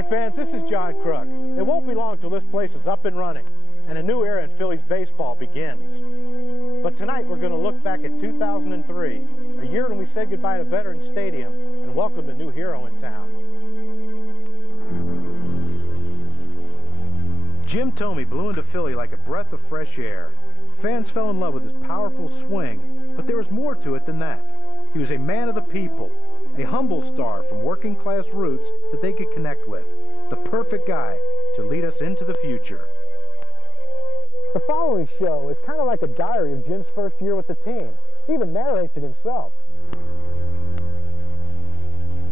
Hi fans, this is John Crook. It won't be long till this place is up and running and a new era in Phillies baseball begins. But tonight we're going to look back at 2003, a year when we said goodbye to Veterans Stadium and welcomed a new hero in town. Jim Thome blew into Philly like a breath of fresh air. Fans fell in love with his powerful swing, but there was more to it than that. He was a man of the people, a humble star from working-class roots that they could connect with, the perfect guy to lead us into the future. The following show is kind of like a diary of Jim's first year with the team. He even narrates it himself.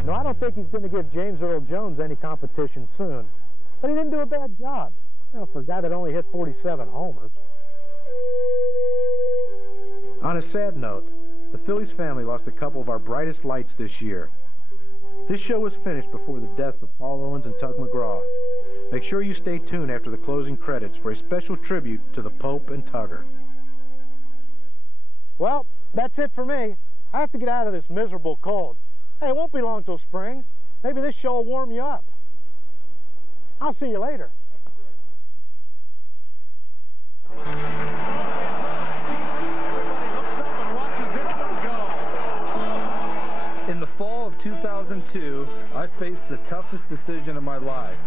No, I don't think he's going to give James Earl Jones any competition soon, but he didn't do a bad job. You know, for a guy that only hit 47 homers. On a sad note, the Phillies family lost a couple of our brightest lights this year. This show was finished before the deaths of Paul Owens and Tug McGraw. Make sure you stay tuned after the closing credits for a special tribute to the Pope and Tugger. Well, that's it for me. I have to get out of this miserable cold. Hey, it won't be long till spring. Maybe this show will warm you up. I'll see you later. In the fall of 2002, I faced the toughest decision of my life.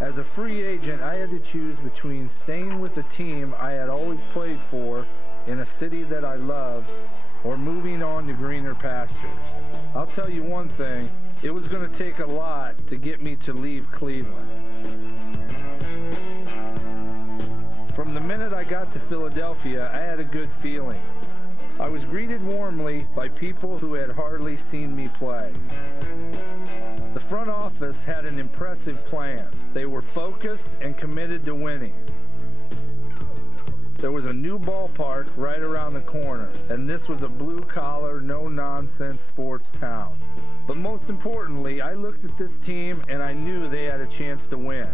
As a free agent, I had to choose between staying with the team I had always played for in a city that I loved or moving on to greener pastures. I'll tell you one thing, it was going to take a lot to get me to leave Cleveland. From the minute I got to Philadelphia, I had a good feeling. I was greeted warmly by people who had hardly seen me play. The front office had an impressive plan. They were focused and committed to winning. There was a new ballpark right around the corner, and this was a blue-collar, no-nonsense sports town. But most importantly, I looked at this team and I knew they had a chance to win.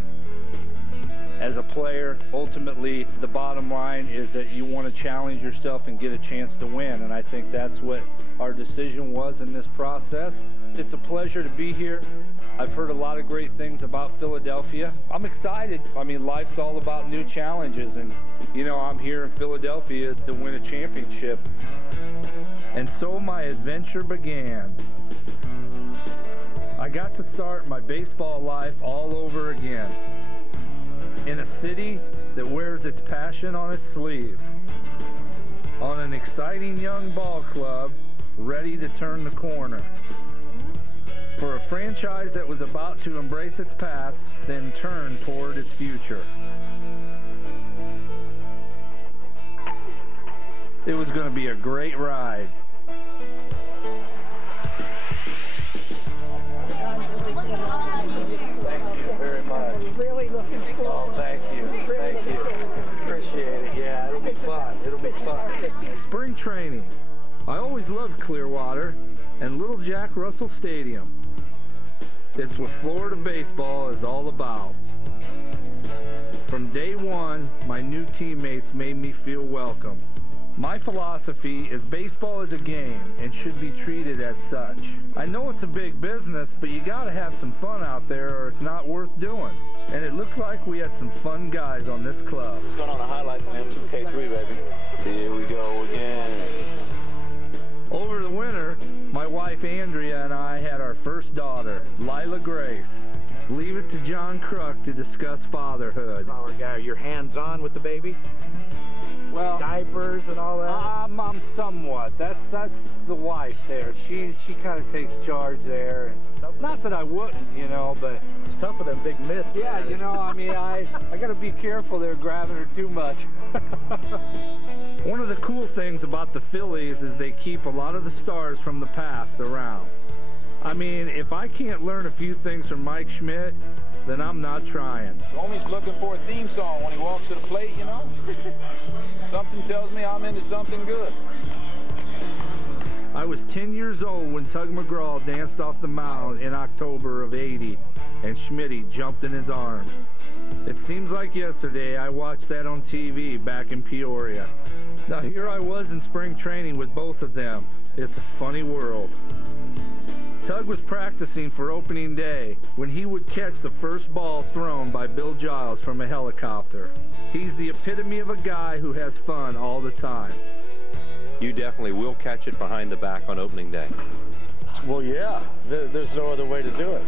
As a player, ultimately, the bottom line is that you want to challenge yourself and get a chance to win, and I think that's what our decision was in this process. It's a pleasure to be here. I've heard a lot of great things about Philadelphia. I'm excited. I mean, life's all about new challenges, and, you know, I'm here in Philadelphia to win a championship. And so my adventure began. I got to start my baseball life all over again. In a city that wears its passion on its sleeve. On an exciting young ball club, ready to turn the corner. For a franchise that was about to embrace its past, then turn toward its future. It was going to be a great ride. Thank you very much. Really looking forward. Oh, thank you. Thank you. Appreciate it. Yeah, it'll be fun. It'll be fun. Spring training. I always loved Clearwater and Little Jack Russell Stadium. It's what Florida baseball is all about. From day one, my new teammates made me feel welcome. My philosophy is baseball is a game and should be treated as such. I know it's a big business, but you gotta have some fun out there or it's not worth doing. And it looked like we had some fun guys on this club. What's going on a highlight from M2K3, baby? Here we go again. Over the winter, my wife Andrea and I had our first daughter, Lila Grace. Leave it to John Crook to discuss fatherhood. Power guy, are you hands-on with the baby? Well, diapers and all that? I'm somewhat. That's the wife there. She kind of takes charge there. And not that I wouldn't, you know, but It's tough with them big mitts. yeah, man. you know, I mean, I got to be careful there grabbing her too much. One of the cool things about the Phillies is they keep a lot of the stars from the past around. I mean, if I can't learn a few things from Mike Schmidt, then I'm not trying. Homie's looking for a theme song when he walks to the plate, you know? Something tells me I'm into something good. I was 10 years old when Tug McGraw danced off the mound in October of '80, and Schmitty jumped in his arms. It seems like yesterday I watched that on TV back in Peoria. Now here I was in spring training with both of them. It's a funny world. Tug was practicing for opening day when he would catch the first ball thrown by Bill Giles from a helicopter. He's the epitome of a guy who has fun all the time. You definitely will catch it behind the back on opening day. Well, yeah. There's no other way to do it.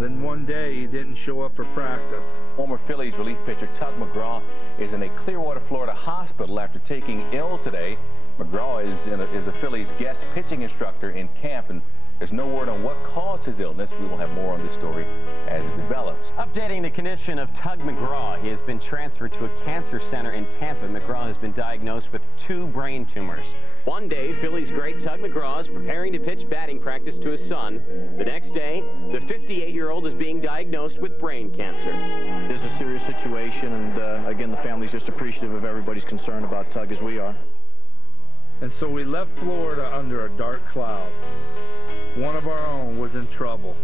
Then one day he didn't show up for practice. Former Phillies relief pitcher Tug McGraw is in a Clearwater, Florida hospital after taking ill today. McGraw is a Phillies guest pitching instructor in camp, and there's no word on what caused his illness. We will have more on this story as it develops. Updating the condition of Tug McGraw. He has been transferred to a cancer center in Tampa. McGraw has been diagnosed with 2 brain tumors. One day, Phillies great Tug McGraw is preparing to pitch batting practice to his son. The next day, the 58-year-old is being diagnosed with brain cancer. It is a serious situation, and again, the family's just appreciative of everybody's concern about Tug as we are. And so we left Florida under a dark cloud. One of our own was in trouble.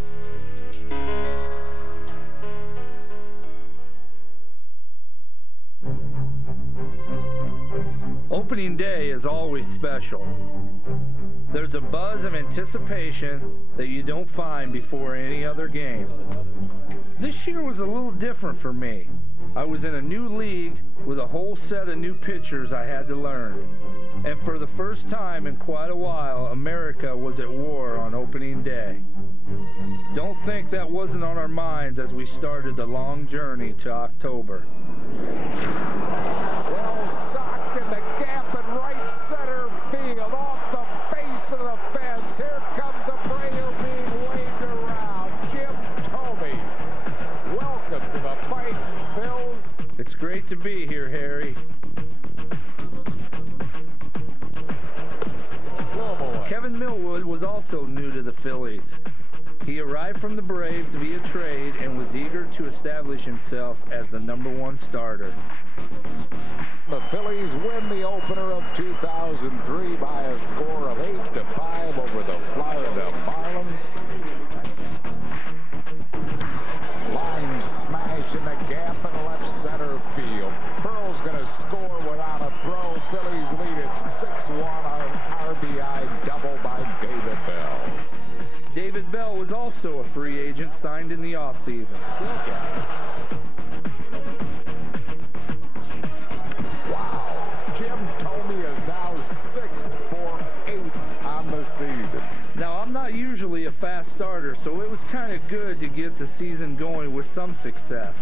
Opening day is always special. There's a buzz of anticipation that you don't find before any other game. This year was a little different for me. I was in a new league with a whole set of new pitchers I had to learn. And for the first time in quite a while, America was at war on opening day. Don't think that wasn't on our minds as we started the long journey to October. Well socked in the gap in right center field, off the base of the fence. Here comes Abreu being waved around. Jim Thome, welcome to the fight, Phils. It's great to be here, Harry. Kevin Millwood was also new to the Phillies. He arrived from the Braves via trade and was eager to establish himself as the #1 starter. The Phillies win the opener of 2003 by a score of 8-5 over the Florida Marlins. Line smash in the gap in left center field. Pearl's going to score without a throw. Phillies lead it 6-1 on an RBI double by David Bell. David Bell was also a free agent signed in the offseason. Wow. Jim Thome is now 6-for-8 on the season. Now, I'm not usually a fast starter, so it was kind of good to get the season going with some success.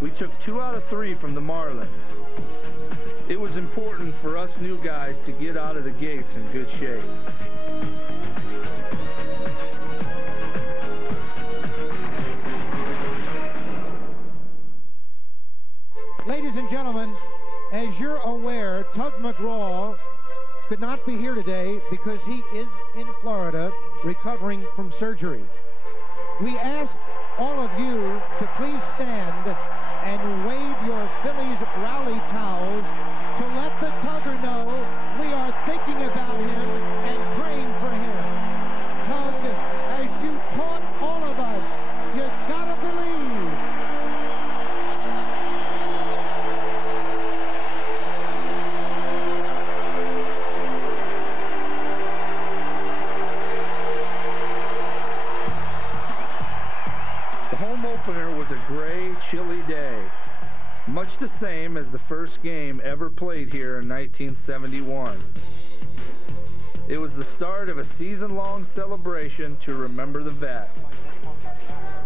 We took 2 out of 3 from the Marlins. It was important for us new guys to get out of the gates in good shape. Ladies and gentlemen, as you're aware, Tug McGraw could not be here today because he is in Florida recovering from surgery. We ask all of you to please stand and wave your Phillies rally towels to let the Tugger know we are thinking about him and praying for him. Tug, as you taught all of us, you gotta believe. The home opener was a gray, chilly day, much the same as the first game ever played here in 1971. It was the start of a season-long celebration to remember the vet.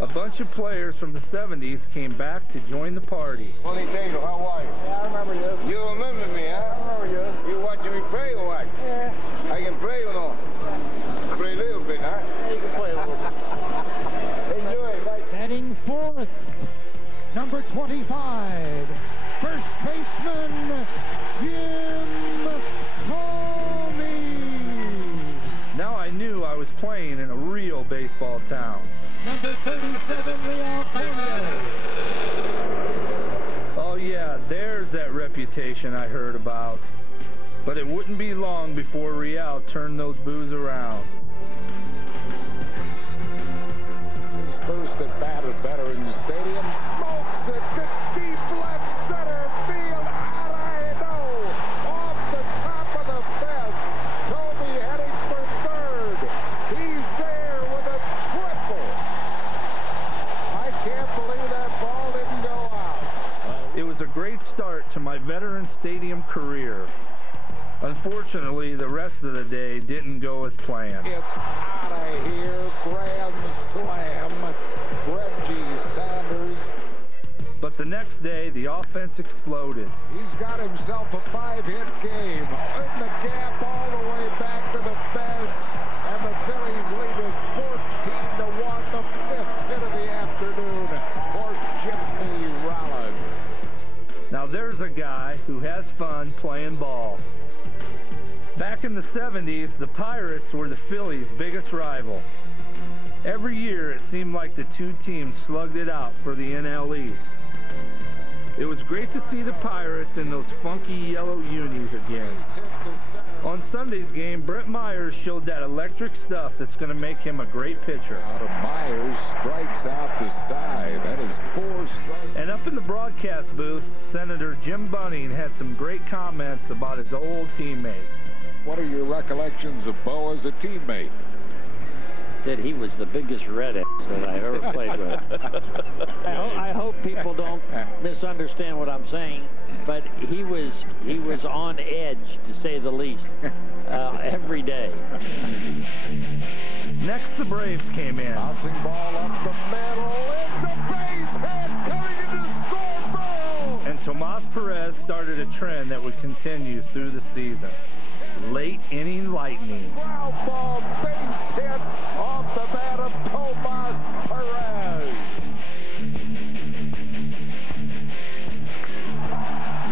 A bunch of players from the 70s came back to join the party. Tony Taylor, how are you? Yeah, I remember you. You remember me, huh? I remember you. You watching me play or what? Yeah. I can play or no? Play a little bit, huh? Yeah, you can play a little bit. Enjoy it. Bye. Batting fourth, number 25, first baseman, Jim Thome. Now I knew I was playing in a real baseball town. Number 37, Real Cornell. Oh yeah, there's that reputation I heard about. But it wouldn't be long before Real turned those boos around. His first at bat at Veterans Stadium. Smokes it to deep left center field. How'd I know? Off the top of the fence. Owens Stadium career. Unfortunately, the rest of the day didn't go as planned. It's out of here. Grand slam. Reggie Sanders. But the next day, the offense exploded. He's got himself a 5-hit game. In the gap all the way back to the fence. And the Phillies lead it 14-1. The 5th hit of the afternoon for Jimmy Rollins. Now there's a guy who has fun playing ball. Back in the 70s, the Pirates were the Phillies' biggest rival. Every year, it seemed like the two teams slugged it out for the NL East. It was great to see the Pirates in those funky yellow unis again. On Sunday's game, Brett Myers showed that electric stuff that's going to make him a great pitcher. Myers strikes out the side. That is 4 strikes. And up in the broadcast booth, Senator Jim Bunning had some great comments about his old teammate. What are your recollections of Bo as a teammate? That he was the biggest red ass that I've ever played with. I hope people don't misunderstand what I'm saying, but he was on edge, to say the least, every day. Next, the Braves came in. Bouncing ball up the middle. It's a base hit coming into score. And Tomas Perez started a trend that would continue through the season. Late inning lightning. Ground ball, base hit off the bat of Tomas Perez.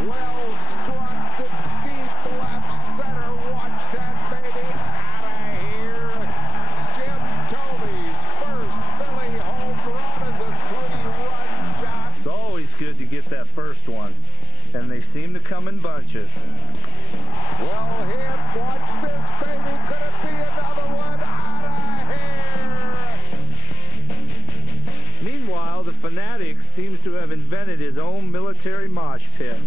Well struck to deep left center. Watch that baby out of here. Jim Thome's first Philly home run is a 3-run shot. It's always good to get that first one, and they seem to come in bunches. Well hit. Watch this, baby. Could it be another one? Out of here. Meanwhile, the fanatic seems to have invented his own military mosh pit.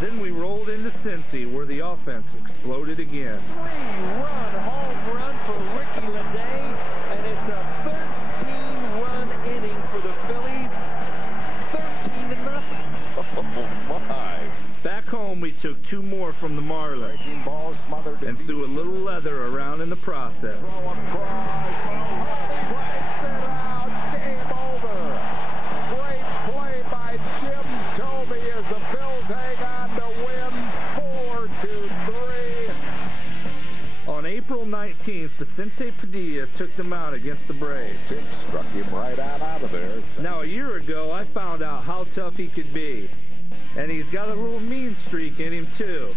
Then we rolled into Cincy, where the offense exploded again. 3-run home run for Ricky Leday, and it's a 13-run inning for the Phillies. 13-0. Oh, my. Back home, we took 2 more from the Marlins and threw a little leather around in the process. Game over. Great play by Jim Thome as the Phils hang on to win 4-3. On April 19th, Vicente Padilla took them out against the Braves. Tip struck him right out of there. Now, a year ago, I found out how tough he could be. And he's got a little mean streak in him, too.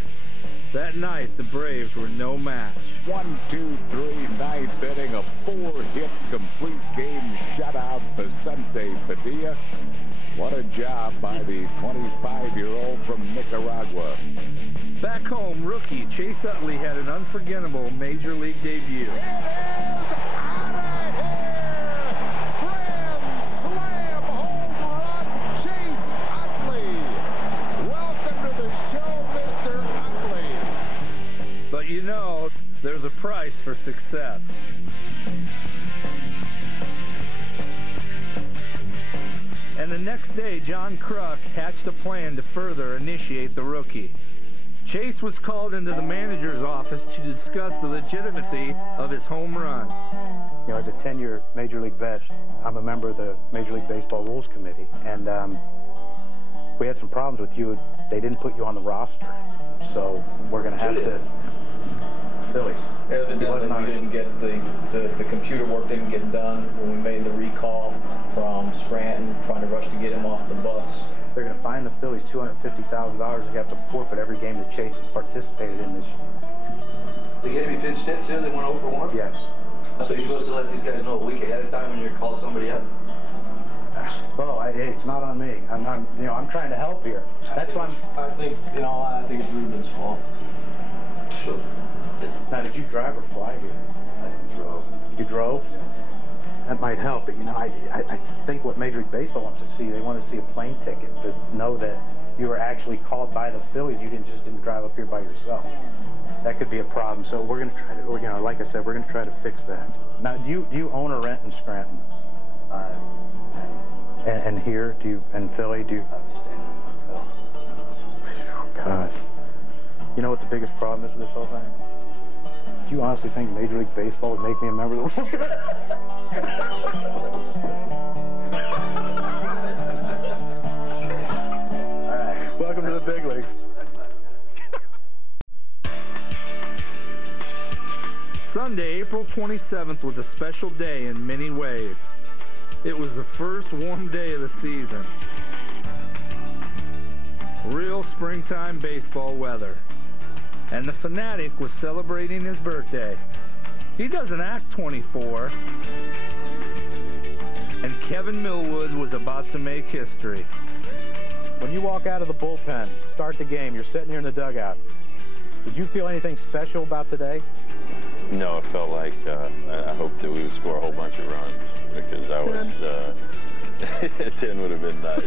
That night, the Braves were no match. 1, 2, 3, 9th inning, a 4-hit complete game shutout, Vicente Padilla. What a job by the 25-year-old from Nicaragua. Back home, rookie Chase Utley had an unforgettable Major League debut. It is out of here! Grand slam home run, Chase Utley. Welcome to the show, Mr. Utley. But you know, there's a price for success. And the next day, John Kruk hatched a plan to further initiate the rookie. Chase was called into the manager's office to discuss the legitimacy of his home run. You know, as a 10-year Major League vet, I'm a member of the Major League Baseball Rules Committee, and we had some problems with you. They didn't put you on the roster, so we're going to have to... Phillies. Evidently, we didn't get the computer work didn't get done when we made the recall from Scranton, trying to rush to get him off the bus. They're going to fine the Phillies $250,000. They have to forfeit every game that Chase has participated in this year. They get to be pinched hit too? They went 0 for 1? Yes. So you're supposed to let these guys know a week ahead of time when you call somebody up? Well, it's not on me. I'm trying to help here. That's why I think it's Ruben's fault. Sure. Now, did you drive or fly here? I drove. You drove? Yeah. That might help, but, I think what Major League Baseball wants to see, they want to see a plane ticket to know that you were actually called by the Phillies. You didn't drive up here by yourself. That could be a problem. So we're going to try to, like I said, we're going to try to fix that. Now, do you own or rent in Scranton? And here, and Philly, do you? God. You know what the biggest problem is with this whole thing? Do you honestly think Major League Baseball would make me a member of the league? All right. Welcome to the big leagues. Sunday, April 27th was a special day in many ways. It was the first warm day of the season. Real springtime baseball weather. And the fanatic was celebrating his birthday. He doesn't act 24. And Kevin Millwood was about to make history. When you walk out of the bullpen, start the game, you're sitting here in the dugout. Did you feel anything special about today? No, it felt like I hoped that we would score a whole bunch of runs because I was 10 would have been nice.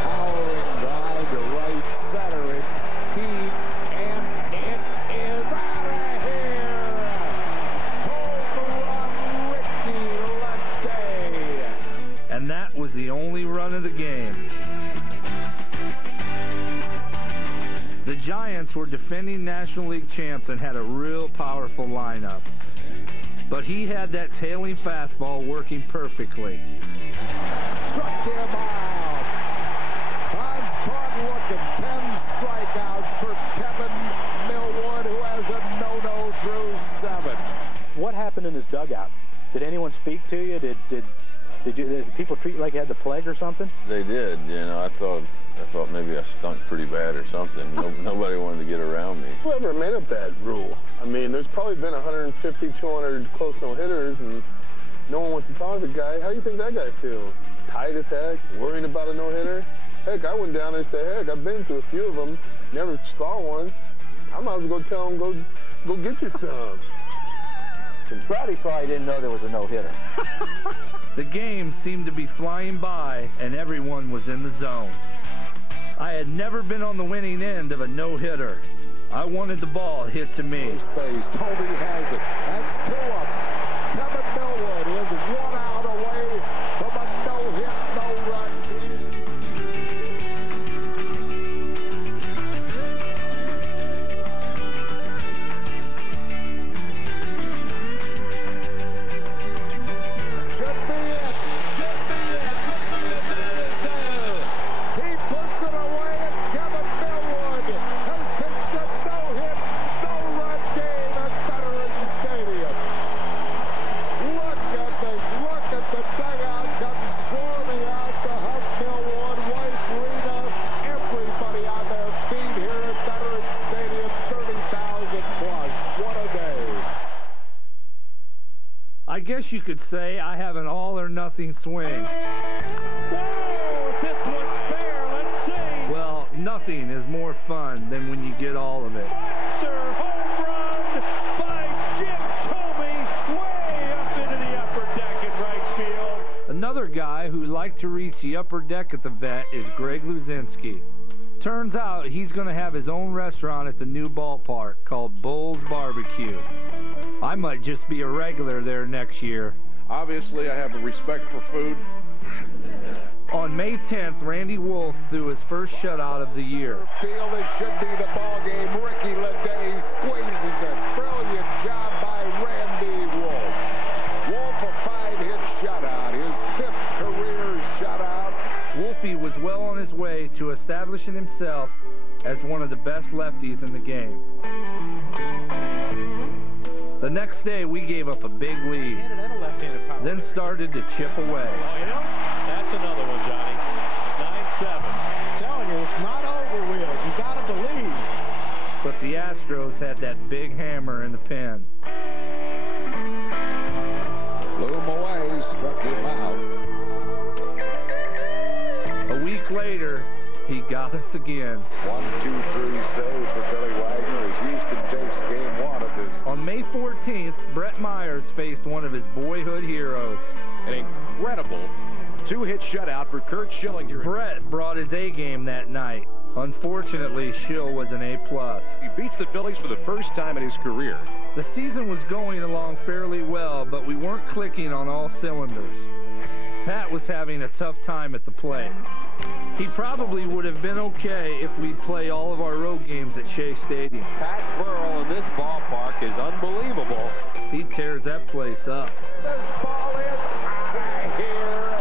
Powering drive to right center. It's deep, and it is out of here. Home run, Ricky Lente. And that was the only run of the game. The Giants were defending National League champs and had a real powerful lineup. But he had that tailing fastball working perfectly. Struck him out. Uncaught looking. 10 strikeouts for Kevin Millwood, who has a no-no through 7. What happened in his dugout? Did anyone speak to you? Did people treat you like you had the plague or something? They did, you know. I thought maybe I stunk pretty bad or something. Nobody wanted to get around me. Whoever made up that rule? I mean, there's probably been 150, 200 close no-hitters, and no one wants to talk to the guy. How do you think that guy feels? Tight as heck, worrying about a no-hitter? Heck, I went down there and said, heck, I've been through a few of them, never saw one. I might as well go tell him, go get you some. Brady probably didn't know there was a no-hitter. The game seemed to be flying by, and everyone was in the zone. I had never been on the winning end of a no-hitter. I wanted the ball hit to me. Base. Toby has it. That's 2 up. Kevin Millwood is 1 out away from a no-hit, no-run. Should be it. He puts it away, and Kevin Millwood has pitched a no-hit, no-run game at Veterans Stadium. Look at the dugout come swarming out to hug Millwood, wife Rena, everybody on their feet here at Veterans Stadium, 30,000 plus. What a day. I guess you could say I have an all-or-nothing swing. Whoa, if this was fair, let's see. Well, nothing is more fun than when you get all of it. Home run by Jim Thome, way up into the upper deck in right field. Another guy who liked to reach the upper deck at the vet is Greg Luzinski. Turns out he's going to have his own restaurant at the new ballpark called Bull's Barbecue. I might just be a regular there next year. Obviously, I have a respect for food. On May 10th, Randy Wolf threw his first shutout of the year. Field, it should be the ball game. Ricky Lente squeezes it. Brilliant job by Randy Wolf. Wolf a 5-hit shutout, his 5th career shutout. Wolfie was well on his way to establishing himself as one of the best lefties in the game. The next day, we gave up a big lead, then started to chip away. Oh, you know, that's another one, Johnny. 9-7. I'm telling you, it's not over, Wheels. You got to believe. But the Astros had that big hammer in the pen. Blew him away, struck him out. A week later, he got us again. 1-2-3 save for Billy Wagner as Houston takes game 1 of his. On May 14th, Brett Myers faced one of his boyhood heroes. An incredible 2-hit shutout for Kurt Schilling. Brett brought his A game that night. Unfortunately, Schill was an A+. He beats the Phillies for the first time in his career. The season was going along fairly well, but we weren't clicking on all cylinders. Pat was having a tough time at the plate. He probably would have been okay if we'd play all of our road games at Shea Stadium. Pat Burrell in this ballpark is unbelievable. He tears that place up. This ball is out of here.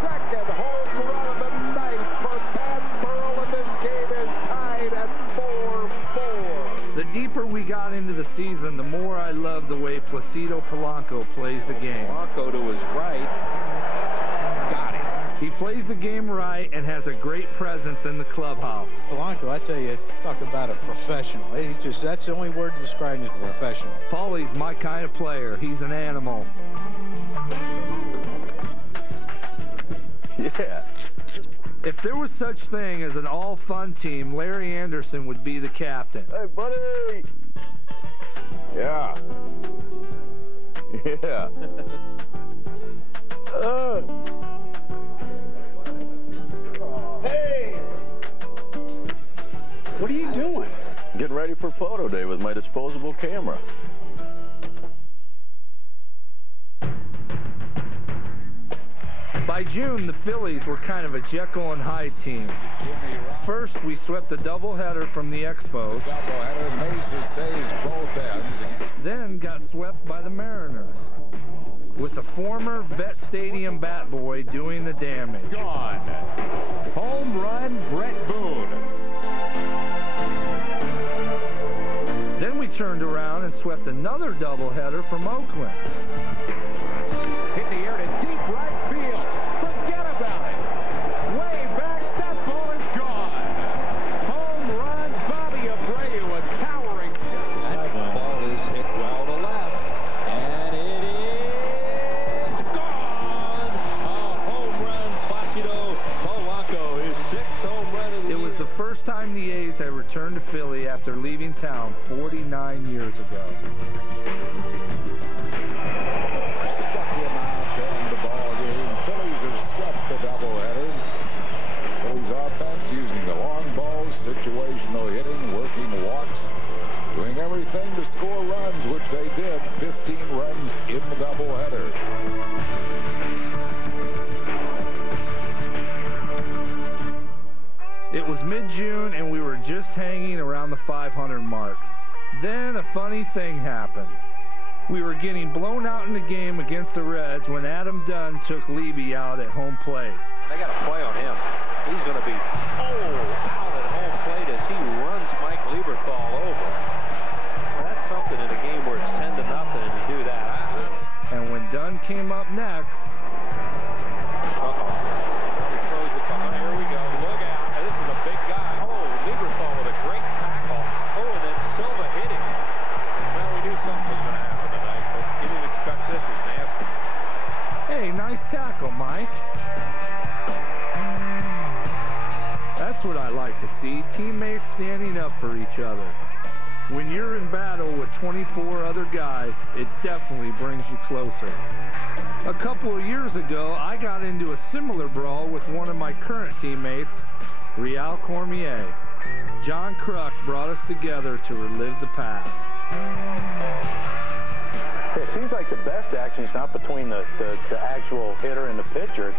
Second home run of the night for Pat Burrell, and this game is tied at 4-4. The deeper we got into the season, the more I loved the way Placido Polanco plays the game. Polanco to his right. Got him. He plays the game right and has a great presence in the clubhouse. Polanco, I tell you, talk about a professional. That's the only word to describe him as professional. Paulie's my kind of player. He's an animal. Yeah. If there was such thing as an all-fun team, Larry Anderson would be the captain. Hey, buddy! Yeah. Yeah. Hey! What are you doing? Getting ready for photo day with my disposable camera. By June, the Phillies were kind of a Jekyll and Hyde team. First, we swept a doubleheader from the Expos. Doubleheader, Mesa saves both ends. Then got swept by the Mariners, with a former Vet Stadium bat boy doing the damage. Gone. Home run, Brett Boone. Then we turned around and swept another doubleheader from Oakland. Hit the air to deep right field. Forget about it. Way back, that ball is gone. Home run, Bobby Abreu, a towering. The ball is hit well to left. And it is gone. A home run, Placido Polanco, his 6th home run of the year. It was the first time the A's had returned to Philly after leaving town 49 years ago. Situational hitting, working walks, doing everything to score runs, which they did. 15 runs in the doubleheader. It was mid-June, and we were just hanging around the 500 mark. Then a funny thing happened. We were getting blown out in the game against the Reds when Adam Dunn took Levy out at home plate. They got a play on him. He's going to be out at home plate as he runs Mike Lieberthal over. Well, that's something in a game where it's 10-0 and you do that. And when Dunn came up next... He throws it behind. Here we go. Look out. Now, this is a big guy. Oh, Lieberthal with a great tackle. Oh, and then Silva hit him. Well, we knew something was going to happen tonight, but you didn't expect this. It's nasty. Hey, nice tackle, Mike. That's what I like to see, teammates standing up for each other. When you're in battle with 24 other guys, it definitely brings you closer. A couple of years ago, I got into a similar brawl with one of my current teammates, Real Cormier. John Kruk brought us together to relive the past. It seems like the best action is not between the actual hitter and the pitcher.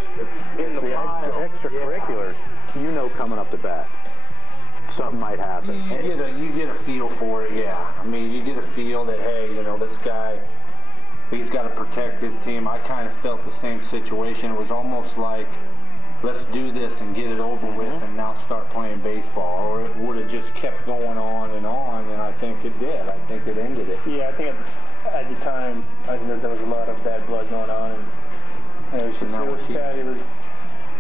It's the extracurriculars. You know, coming up to bat, something might happen. You get a feel for it, yeah. I mean, you get a feel that, hey, you know, this guy, he's got to protect his team. I kind of felt the same situation. It was almost like, let's do this and get it over with and now start playing baseball. Or it would have just kept going on, and I think it did. I think it ended it. Yeah, I think at the time, I think there was a lot of bad blood going on, and it was just, it was sad.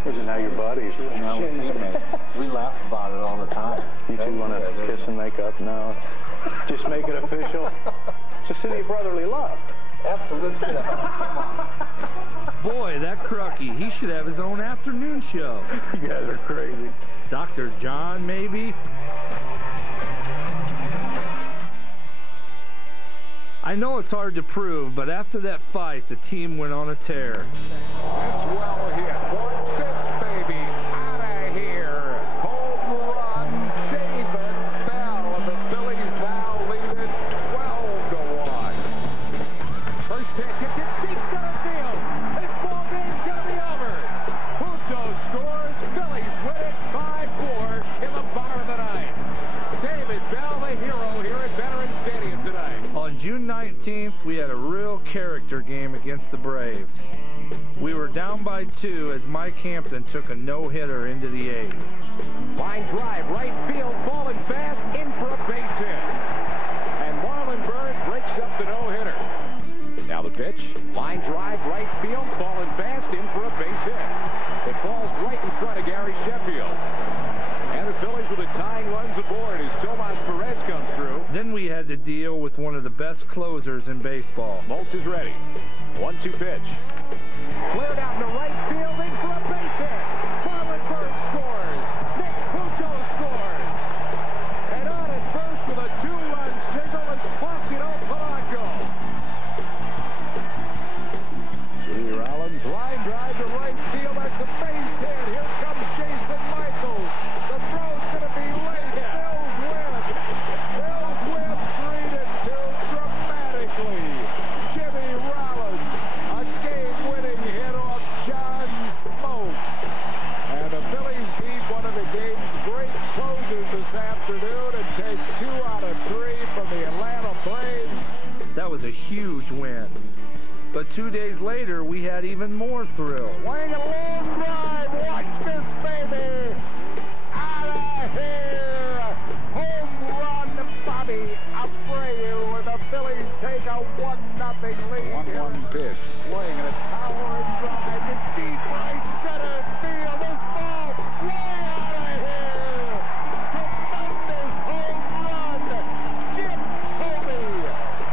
It was now your buddies. Now we're teammates. We laugh about it all the time. You two want to kiss and make up now? Just make it official? It's a city of brotherly love. Absolutely. Come on. Boy, that Crucky, he should have his own afternoon show. You guys are crazy. Dr. John, maybe? I know it's hard to prove, but after that fight, the team went on a tear. That's well hit. Watch this, baby. Out of here. Home run, David Bell. And the Phillies now lead it 12-1. First pitch, it's deep center field. This ball game's going to be over. David Bell, the hero here at Veterans Stadium tonight. On June 19th, we had a real character game against the Braves. We were down by 2 as Mike Hampton took a no-hitter into the 8th. Line drive, right field, falling fast, in for a base hit. And Marlon Byrd breaks up the no-hitter. Now the pitch, line drive, right field, falling fast, in for a base hit. It falls right in front of Gary Sheffield. And the Phillies with a tying runs aboard as Tomas Perez comes through. Then we had to deal with one of the best closers in baseball. Moltz is ready. 1-2 pitch. Flared out into right field, in for a base hit. Marlon Byrd scores. Nick Puto scores. And on at first with a 2-run single is Placido Polanco. Jimmy Rollins, line drive to right field. That's a base hit. Here comes Jason Michaels. The throw's going to be late. Bills win. Bills win 3-2 dramatically. Jimmy Rollins, a game-winning hit off John Smoke. And the Phillies beat one of the game's great closers this afternoon and take 2 out of 3 from the Atlanta Braves. That was a huge win. But 2 days later, we had even more thrills. Swing a long drive. Watch this, baby. Out of here. Home run, Bobby Abreu. And the Phillies take a 1-0 lead. 1-1 pitch. Swing and a towering drive to deep right center field. This ball way out of here. Tremendous home run. Jim Thome.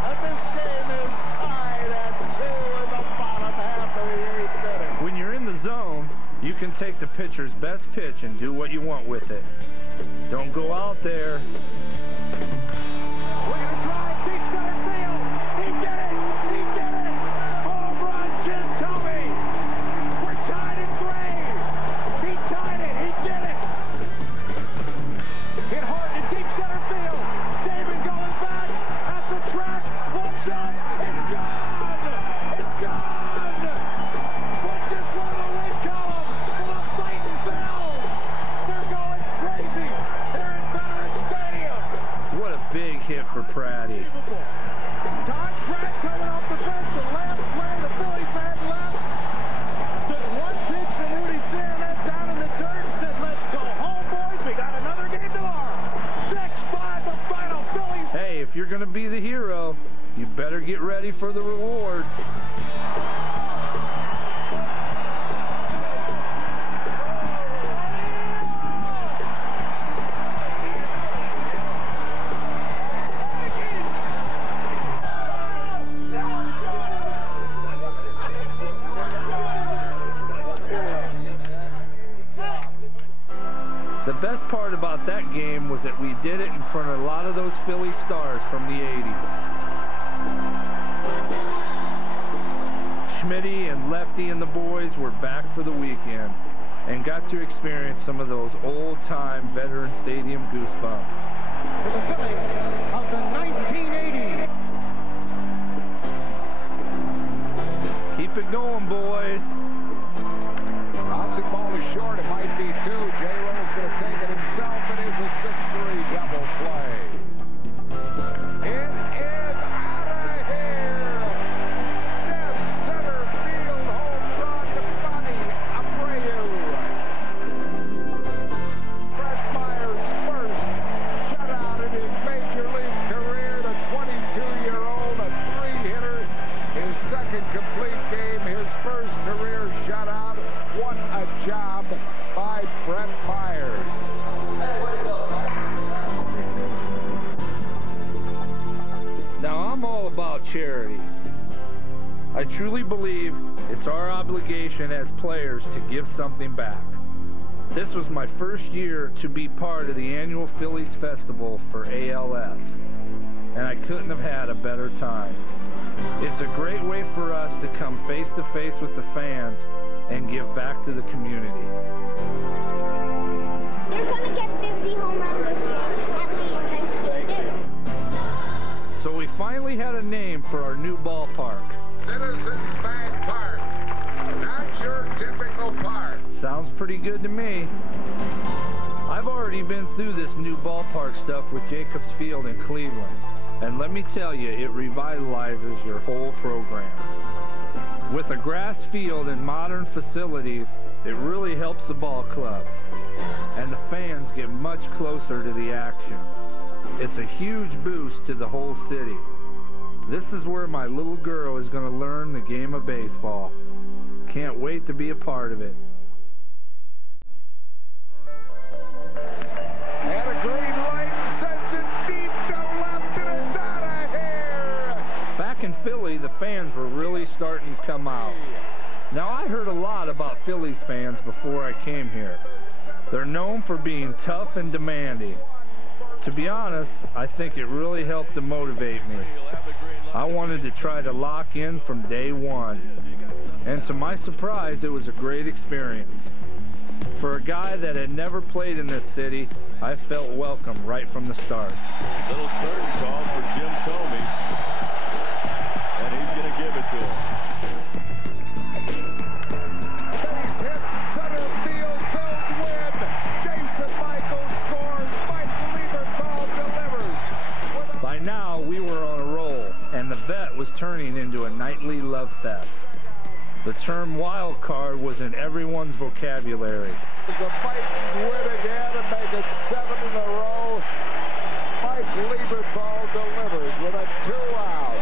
And this game is tied at 2 in the bottom half of the 8th inning. When you're in the zone, you can take the pitcher's best pitch and do what you want with it. Don't go out there. Swing and a drive, deep center field. He did it. He did it. Home run, Jim Thome. We're tied at 3. He tied it. He did it. Hit hard in deep center field. David going back at the track. Looks up. It's gone. It's gone. Put this one in the win column for the fighting Bills. They're going crazy here at Veterans Stadium. What a big hit for Pratty. Todd Pratt coming off the bench, the last play the Phillies had left. Took one pitch from Rudy Sarnet down in the dirt and said, let's go home, boys. We got another game tomorrow. 6-5 the final. Phillies. Hey, if you're going to be the hero, you better get ready for the reward. The best part about that game was that we did it in front of a lot of those Philly stars from the 80s. Schmitty and Lefty and the boys were back for the weekend and got to experience some of those old-time Veteran Stadium goosebumps. For the Phillies of the 1980s. Keep it going, boys. Bouncing ball is short. It might be 2. J-Roll's going to take it himself. It is a 6-3 double play. It is out of here. Dead center field home run to Bobby Abreu. Brett Myers' first shutout in his major league career. The 22-year-old, a 3-hitter. His second complete game, his first career shutout. What a job by Brett Myers. Now, I'm all about charity. I truly believe it's our obligation as players to give something back. This was my first year to be part of the annual Phillies Festival for ALS, and I couldn't have had a better time. It's a great way for us to come face to face with the fans and give back to the community. You're going to get 50 home runs this year, at least. Thank you. So we finally had a name for our new ballpark. Citizens Bank Park. Not your typical park. Sounds pretty good to me. I I've already been through this new ballpark stuff with Jacobs Field in Cleveland, and let me tell you, it revitalizes your whole program. With a grass field and modern facilities, it really helps the ball club, and the fans get much closer to the action. It's a huge boost to the whole city. This is where my little girl is going to learn the game of baseball. Can't wait to be a part of it. And a green light sends it deep to left, and it's out of here. Back in Philly, the fans were really starting to come out. Now, I heard a lot about Phillies fans before I came here. They're known for being tough and demanding. To be honest, I think it really helped to motivate me. I wanted to try to lock in from day one. And to my surprise, it was a great experience. For a guy that had never played in this city, I felt welcome right from the start. Little curtain call for Jim Thome, and he's going to give it to him. Base hit, center field, filled win. Jason Michaels scores. Mike Lieberthal delivers. By now, we were on a roll, and the vet was turning into a nightly love fest. The term wild card was in everyone's vocabulary. The Vikings win again and make it 7 in a row. Mike Lieberthal delivers with a 2-out.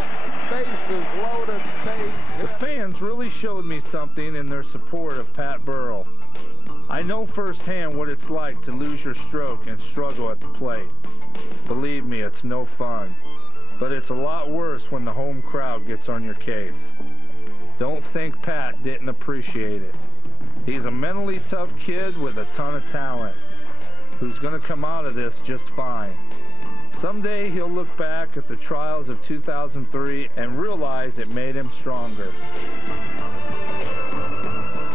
Bases loaded, base hit. The fans really showed me something in their support of Pat Burrell. I know firsthand what it's like to lose your stroke and struggle at the plate. Believe me, it's no fun. But it's a lot worse when the home crowd gets on your case. Don't think Pat didn't appreciate it. He's a mentally tough kid with a ton of talent, who's going to come out of this just fine. Someday he'll look back at the trials of 2003 and realize it made him stronger.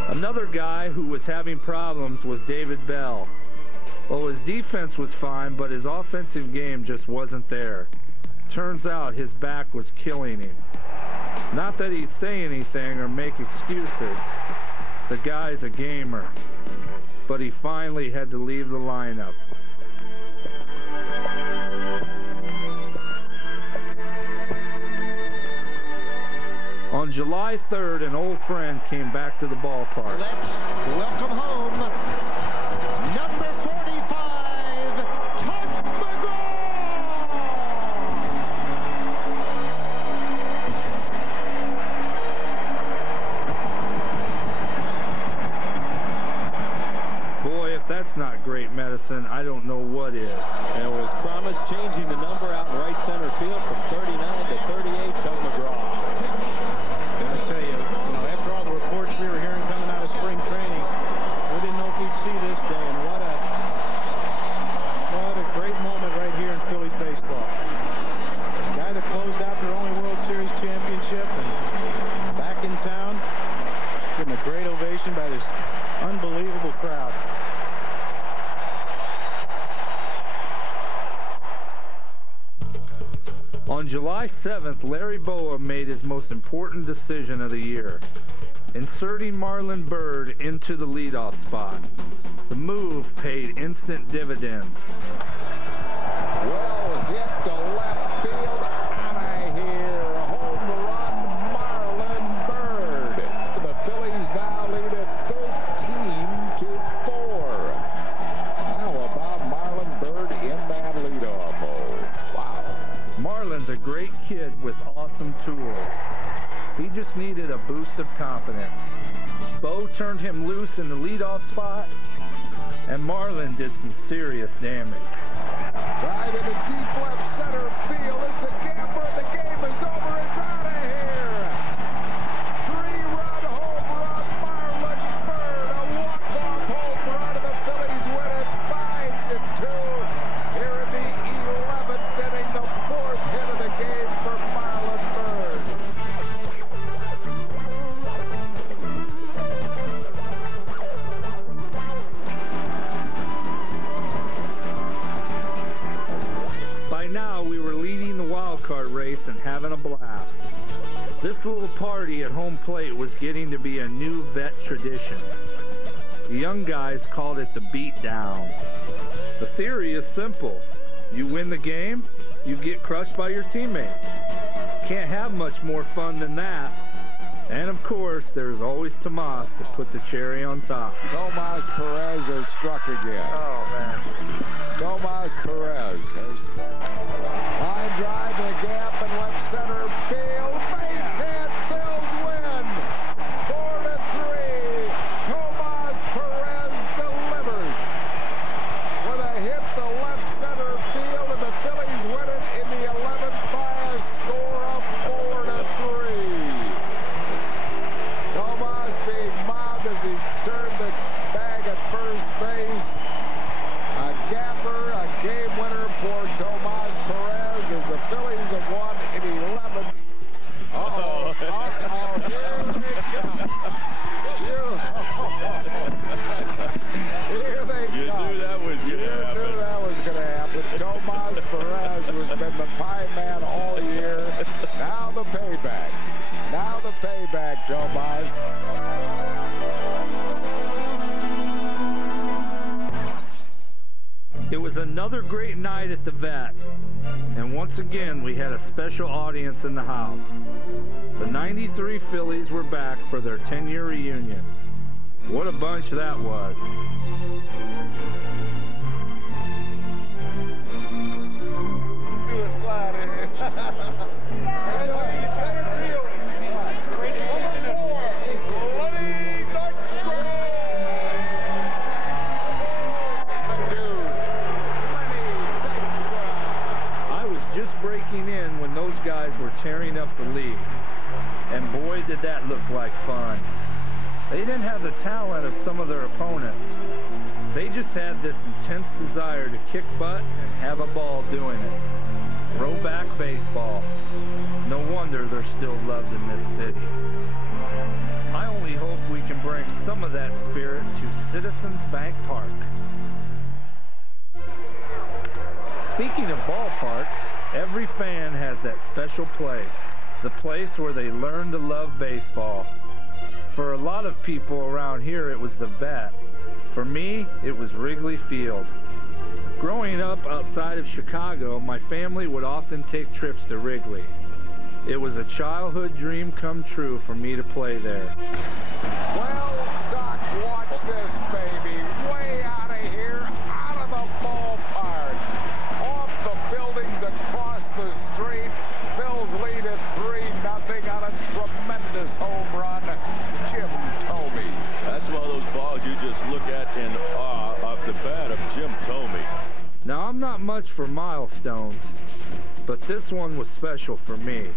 Another guy who was having problems was David Bell. Well, his defense was fine, but his offensive game just wasn't there. Turns out his back was killing him. Not that he'd say anything or make excuses. The guy's a gamer. But he finally had to leave the lineup. On July 3rd, an old friend came back to the ballpark. Let's welcome home number 45, Tug McGraw. Boy, if that's not great medicine, I don't know what is. And with promise changing the number out in right center field from 39 to 38, Tug McGraw. I tell you, after all the reports we were hearing coming out of spring training, we didn't know if we'd see this day, and what a great moment right here in Phillies baseball. The guy that closed out their only World Series championship and back in town, getting a great ovation by this unbelievable crowd. On July 7th, Larry Boa made his most important decision of the year, inserting Marlon Byrd into the leadoff spot. The move paid instant dividends. Well hit to left field, out of here. A home run, Marlon Byrd. The Phillies now lead it 13-4. How about Marlon Byrd in that leadoff hole? Wow. Marlon's a great kid with awesome tools. He just needed a boost of confidence. Bo turned him loose in the leadoff spot, and Marlon did some serious damage. Drive into deep left center field. It's a gambler. The game is over. It's out of here. 3-run home run, Marlon Byrd. A walk-off home run, and the Phillies win it 5-2. Here in the 11th inning, the 4th hit of the game for Marlon Byrd. By now, we were leading the wild card race and having a blast. This little party at home plate was getting to be a new vet tradition. The young guys called it the beatdown. The theory is simple. You win the game, you get crushed by your teammates. Can't have much more fun than that. And of course, there's always Tomas to put the cherry on top. Tomas Perez has struck again. Oh, man. Tomas Perez has line drive to the gap in left center field. Base hit, Phil's win. 4-3. Tomas Perez delivers with a hit to left center field, and the Phillies win it in the 11th by a score of 4-3. Tomas being mobbed as he turned the bag at first base. A gapper, a game winner for Tomas Perez as the Phillies have won in 11. Uh-oh, here they come. Here they come. You knew that was going to happen. You knew that was going to happen. Tomas Perez, who's been the pie man all year. Now the payback. Now the payback, Tomas. It was another great night at the Vet, and once again we had a special audience in the house. The 93 Phillies were back for their 10-year reunion. What a bunch that was. Breaking in when those guys were tearing up the league, and boy did that look like fun. They didn't have the talent of some of their opponents. They just had this intense desire to kick butt and have a ball doing it. Throwback baseball. No wonder they're still loved in this city. I only hope we can bring some of that spirit to Citizens Bank Park. Speaking of ballparks, every fan has that special place, the place where they learn to love baseball. For a lot of people around here, it was the Vet. For me, it was Wrigley Field. Growing up outside of Chicago, my family would often take trips to Wrigley. It was a childhood dream come true for me to play there. Well, Doc, watch this, baby. Way out of here, out of the ballpark. Off the buildings across the street. Phil's lead at 3-0 on a tremendous home run. Jim Thome. That's one of those balls you just look at in awe off the bat of Jim Thome. Now, I'm not much for milestones, but this one was special for me.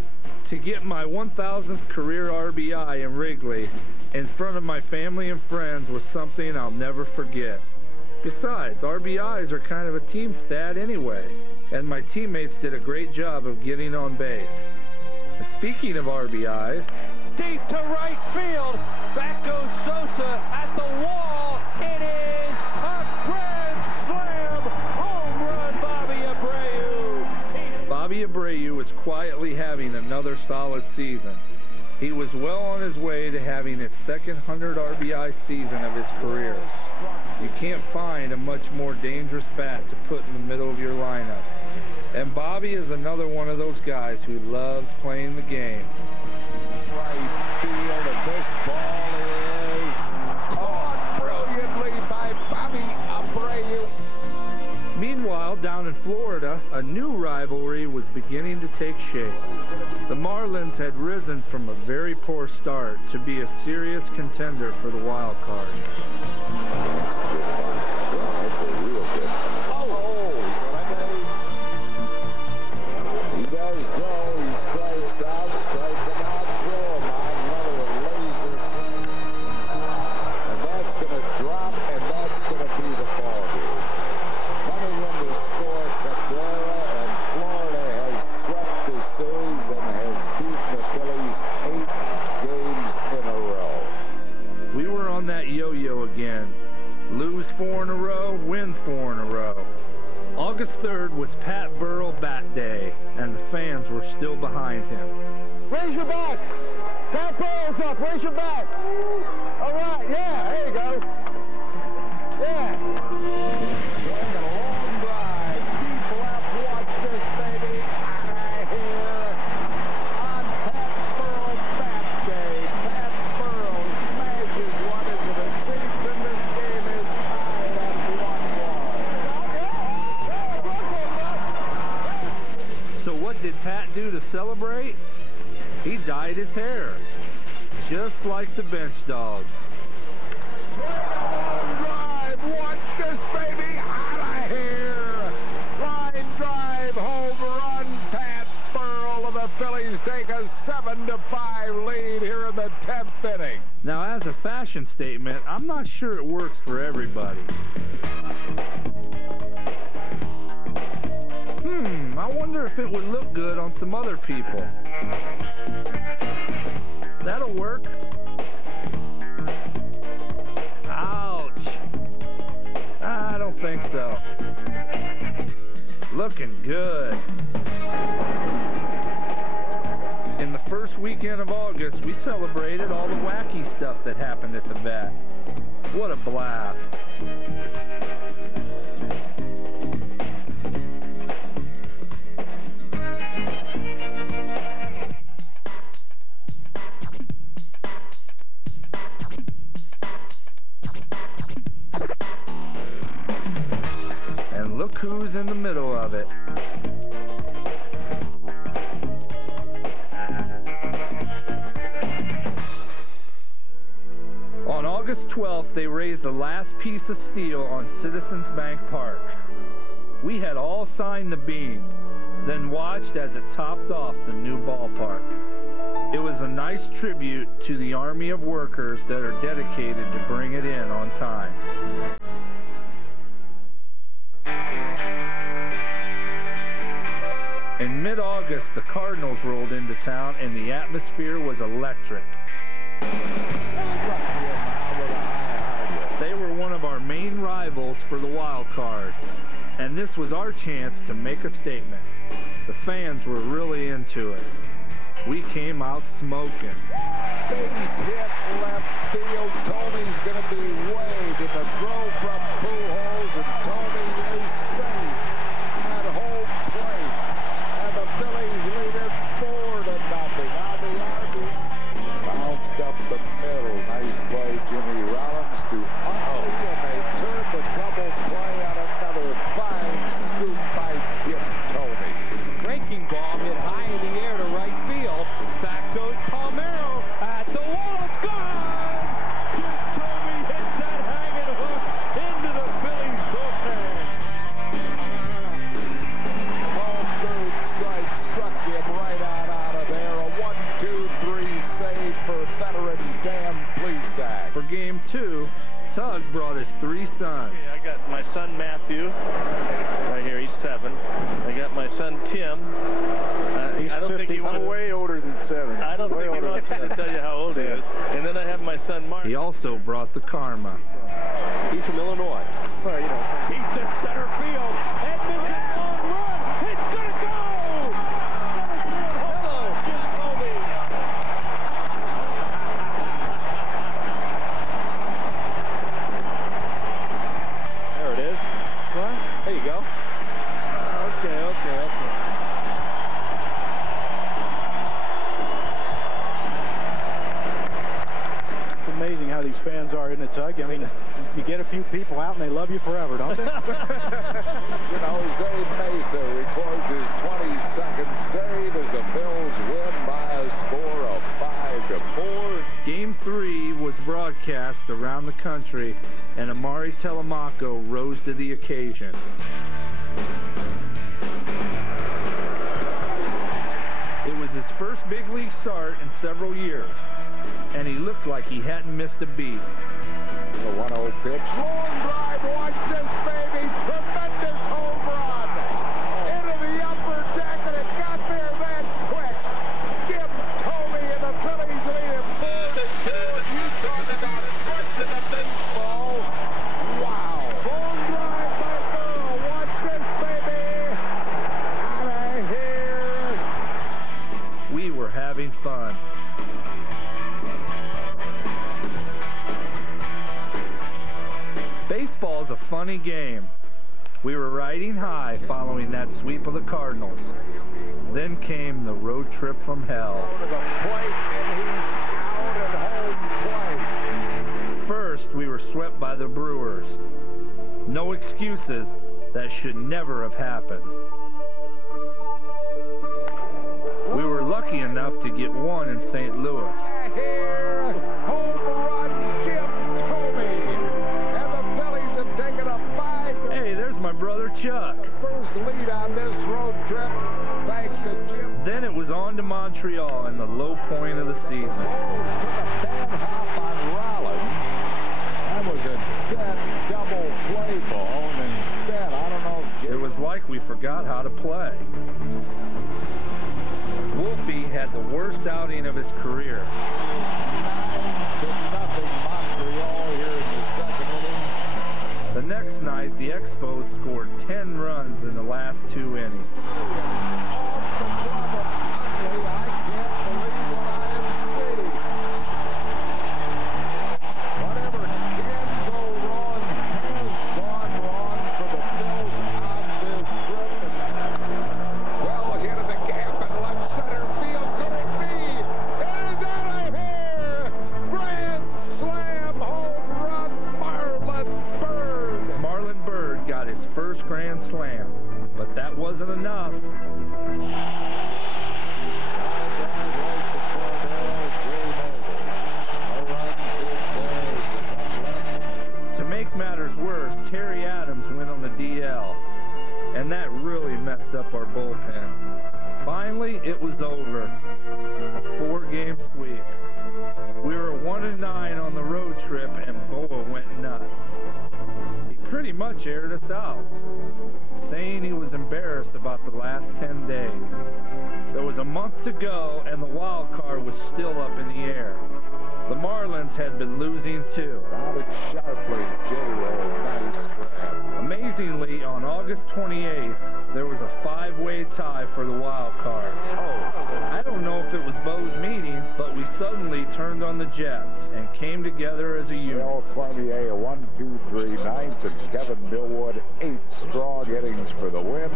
To get my 1,000th career RBI in Wrigley in front of my family and friends was something I'll never forget. Besides, RBIs are kind of a team stat anyway, and my teammates did a great job of getting on base. And speaking of RBIs, deep to right field, back goes Sosa at the wall. It is a grand slam, home run, Bobby Abreu. Bobby Abreu was quietly having another solid season. He was well on his way to having his second 100 RBI season of his career. You can't find a much more dangerous bat to put in the middle of your lineup. And Bobby is another one of those guys who loves playing the game. Right field, and this ball is caught brilliantly by Bobby Abreu. Meanwhile, down in Florida, a new rivalry was beginning to take shape. The Marlins had risen from a very poor start to be a serious contender for the wild card. That's a real good. He does go. He strikes out, striking out, throw him out. Another laser. And that's going to drop, and that's going to be the ball game. Coming in to score, Cabrera, and Florida has swept the series and has beaten the Phillies 8 games in a row. We were on that yo-yo again. Lose 4 in a row, win 4 in a row. August 3rd was Pat Burrell Bat Day, and the fans were still behind him. Raise your bats. Pat Burrell's up. Raise your bats. All right. Yeah. There you go. Yeah. what did Pat do to celebrate? He dyed his hair, just like the bench dogs. Long drive, watch this baby out of here. Line drive, home run, Pat Burrell, and the Phillies take a 7-5 lead here in the 10th inning. Now, as a fashion statement, I'm not sure it works for everybody. I wonder if it would look good on some other people. That'll work. Ouch. I don't think so. Looking good. In the first weekend of August, we celebrated all the wacky stuff that happened at the vet. What a blast. And look who's in the middle of it. On August 12th, they raised the last piece of steel on Citizens Bank Park. We had all signed the beam, then watched as it topped off the new ballpark. It was a nice tribute to the army of workers that are dedicated to bring it in on time. In mid-August, the Cardinals rolled into town and the atmosphere was electric. They were one of our main rivals for the wild card, and this was our chance to make a statement. The fans were really into it. We came out smoking. Base hit left field. Thome's going to be waved at the throw from Pujols, and Thome is safe at home plate. And the Phillies lead it 4-0. Now the Army bounced up the middle. Nice play, Jimmy Rollins to Utley, and they turn the double play on another fine scoop by Jim Thome. Breaking ball hit high in the air to right field. Back goes Palmeiro at the wall. It's gone! Jim Thome hits that hanging hook into the Phillies bullpen. Home third strike struck him right out of there. A 1-2-3 save for veteran Dan Plesac. For Game 2, Tug brought his 3 sons. I got my son Matthew, right here, he's 7. I got my son Tim. He's I don't 50. think he I'm way older than 7. I don't think he wants to tell you how old he is. And then I have my son Mark. He also brought the karma. He's from Illinois. Well, you know, He's to center field. Edmonds a long run. It's going to go! Hello, Jim Thome. There it is. What? There you go. Okay. It's amazing how these fans are, isn't it, Tug? I mean, you get a few people out and they love you forever, don't they? Jose Mesa records his 22nd save as the Bills win by a score of 5-4. Game 3 was broadcast around the country, and Amari Telemaco rose to the occasion. It was his first big league start in several years, and he looked like he hadn't missed a beat. The 1-0 pitch. Long drive. Watch this, baby. Tremendous home run. Into the upper deck, and it got there that quick. Jim Thome and the Phillies lead it 4-2. You talk about crunching the baseball. Wow. Long drive by Burrell. Watch this, baby. Out of here. We were having fun. Baseball's a funny game. We were riding high following that sweep of the Cardinals. Then came the road trip from hell. To the plate, and he's out at home plate. First, we were swept by the Brewers. No excuses. That should never have happened. enough to get one in St. Louis. Here, home run, Jim Thome. And the Phillies have taken a 5. Hey, there's my brother Chuck. The first lead on this road trip, thanks to Jim. Then it was on to Montreal and the low point of the season. Bad hop on Rollins. That was a dead double play ball, and instead, I don't know. It was like we forgot how to play. Wolfie had the worst outing of his career. 9-0 Montreal here in the second inning. The next night, the Expos scored 10 runs in the last 2 innings. Grand slam, but that wasn't enough. To make matters worse, Terry Adams went on the DL, and that really messed up our bullpen. Finally, it was over. A 4-game sweep. We were 1-9 on the road trip, and Boa went nuts. Pretty much aired us out, saying he was embarrassed about the last 10 days. There was a month to go, and the wild card was still up in the air. The Marlins had been losing too. Rounded sharply, J-roll, nice grab. Amazingly, on August 28th, there was a 5-way tie for the wild card. I don't know if it was Bo's meeting, but we suddenly turned on the Jets and came together as a unit. Bill Cormier, a 1-2-3 ninth, and Kevin Millwood, 8 strong innings for the win.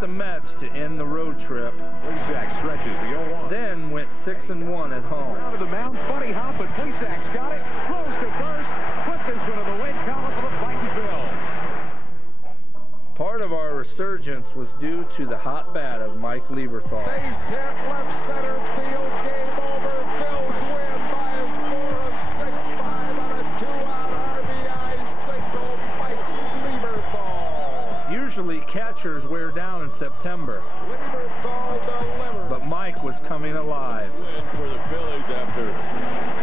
The Mets to end the road trip. Plesac stretches the 0-1. Then went 6-1 at home. Out of the mound, funny hop, but Plesac's got it. Throws to first. Put this one in the win column for the Fighting Phils. Part of our resurgence was due to the hot bat of Mike Lieberthal. Base hit, left center field, game over. Phils win by a score of 6-5 on a 2-out RBI single. Mike Lieberthal. Usually catchers wear down in September, but Mike was coming alive. Win for the Phillies after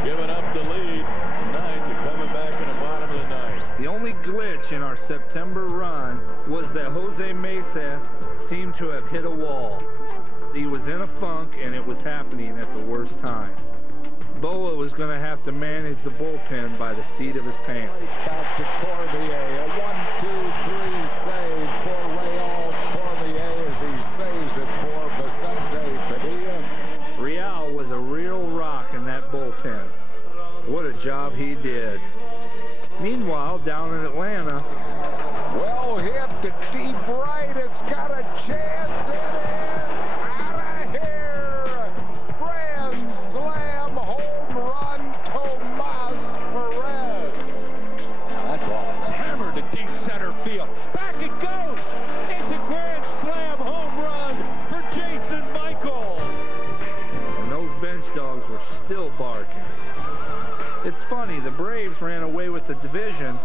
giving up the lead 9 to coming back in the bottom of the 9th. The only glitch in our September run was that Jose Mesa seemed to have hit a wall. He was in a funk, and it was happening at the worst time. Boa was going to have to manage the bullpen by the seat of his pants. Back to Cormier, a 1-2-3 save for Real Cormier as he saves it for Vicente Padilla. Real was a real rock in that bullpen. What a job he did. Meanwhile, down in Atlanta, well hit to deep right. It's got a chance. It is out of here. Grand slam home run, Tomas Perez. That ball is hammered to deep center field. Back it goes. It's a grand slam home run for Jason Michael. And those bench dogs were still barking. It's funny, the Braves ran away with the division,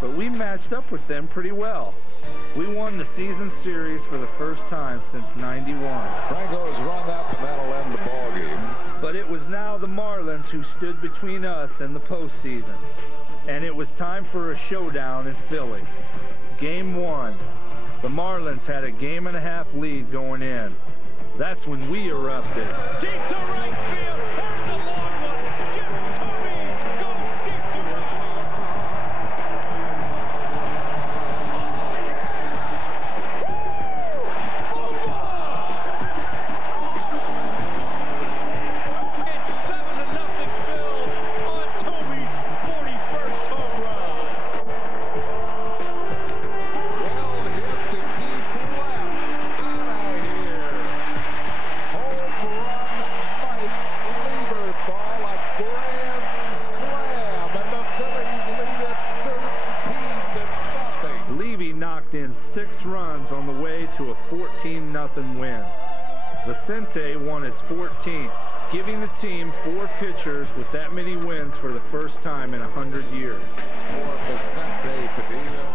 but we matched up with them pretty well. We won the season series for the first time since '91. Franco's run up, and that'll end the ball game. But it was now the Marlins who stood between us and the postseason. And it was time for a showdown in Philly. Game 1. The Marlins had a game-and-a-half lead going in. That's when we erupted. Deep to right field. There's a long one. Jim Vicente won his 14th, giving the team 4 pitchers with that many wins for the first time in 100 years. Vicente Padilla.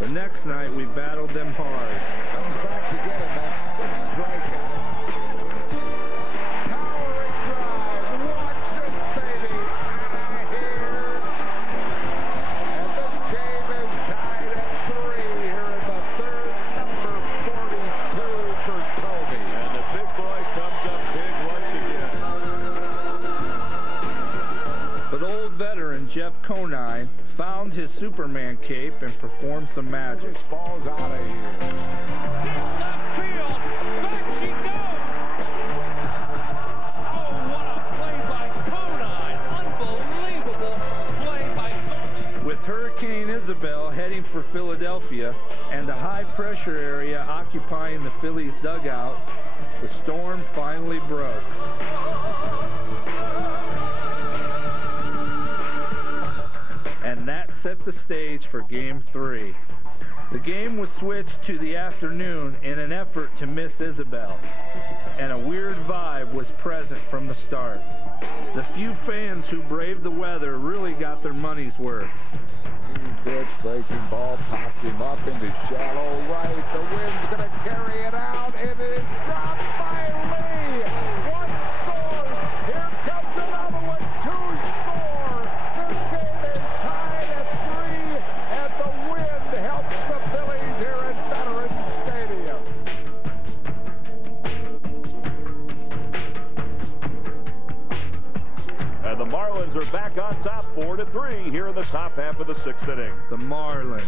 The next night, we battled them hard. Comes back to get him. That's 6 strikeouts. Towering drive. Watch this, baby. Out of here. And this game is tied at 3 here in the third. Number 42 for Thome. And the big boy comes up big once again. But old veteran Jeff Conine found his Superman cape and performed some magic. This ball's out of here. Left field. Back she goes. Oh, what a play by Conine. Unbelievable play by Conine. With Hurricane Isabel heading for Philadelphia and a high-pressure area occupying the Phillies dugout, the storm finally broke. And that set the stage for Game 3. The game was switched to the afternoon in an effort to miss Isabel, and a weird vibe was present from the start. The few fans who braved the weather really got their money's worth. Pitch, breaking ball, popped him up into shallow right. The wind's going to carry it out. It is dropped by Lee. 1 scores. Here comes another one. 2 score. This game is tied at 3, and the wind helps the Phillies here at Veterans Stadium. And the Marlins are back on top 4-3 here in the top half of the 6th inning. The Marlins.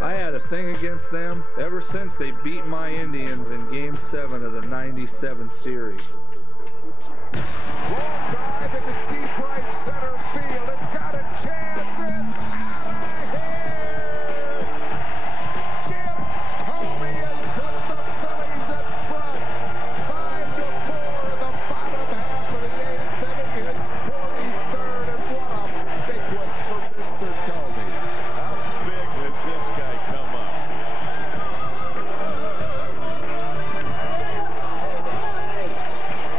I had a thing against them ever since they beat my Indians in Game 7 of the '97 series. Long drive into deep right center field. It's got a chance. It's out of here. Jim Thome has put the Phillies in front. 5-4 in the bottom half of the 8th inning. His 43rd, and what a big one for Mr. Thome. How big has this guy come up?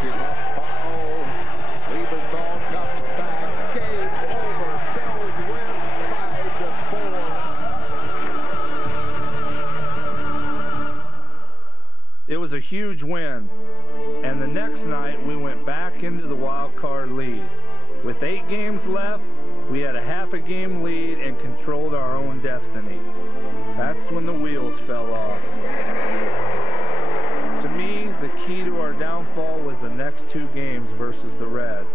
Give up foul. Lieberthal comes back. Game over. Bills win 5-4. It was a huge win, and the next night we went back into the wild card lead. With 8 games left, we had a half a game lead and controlled our own destiny. That's when the wheels fell off. To me, the key to our downfall was the next 2 games versus the Reds.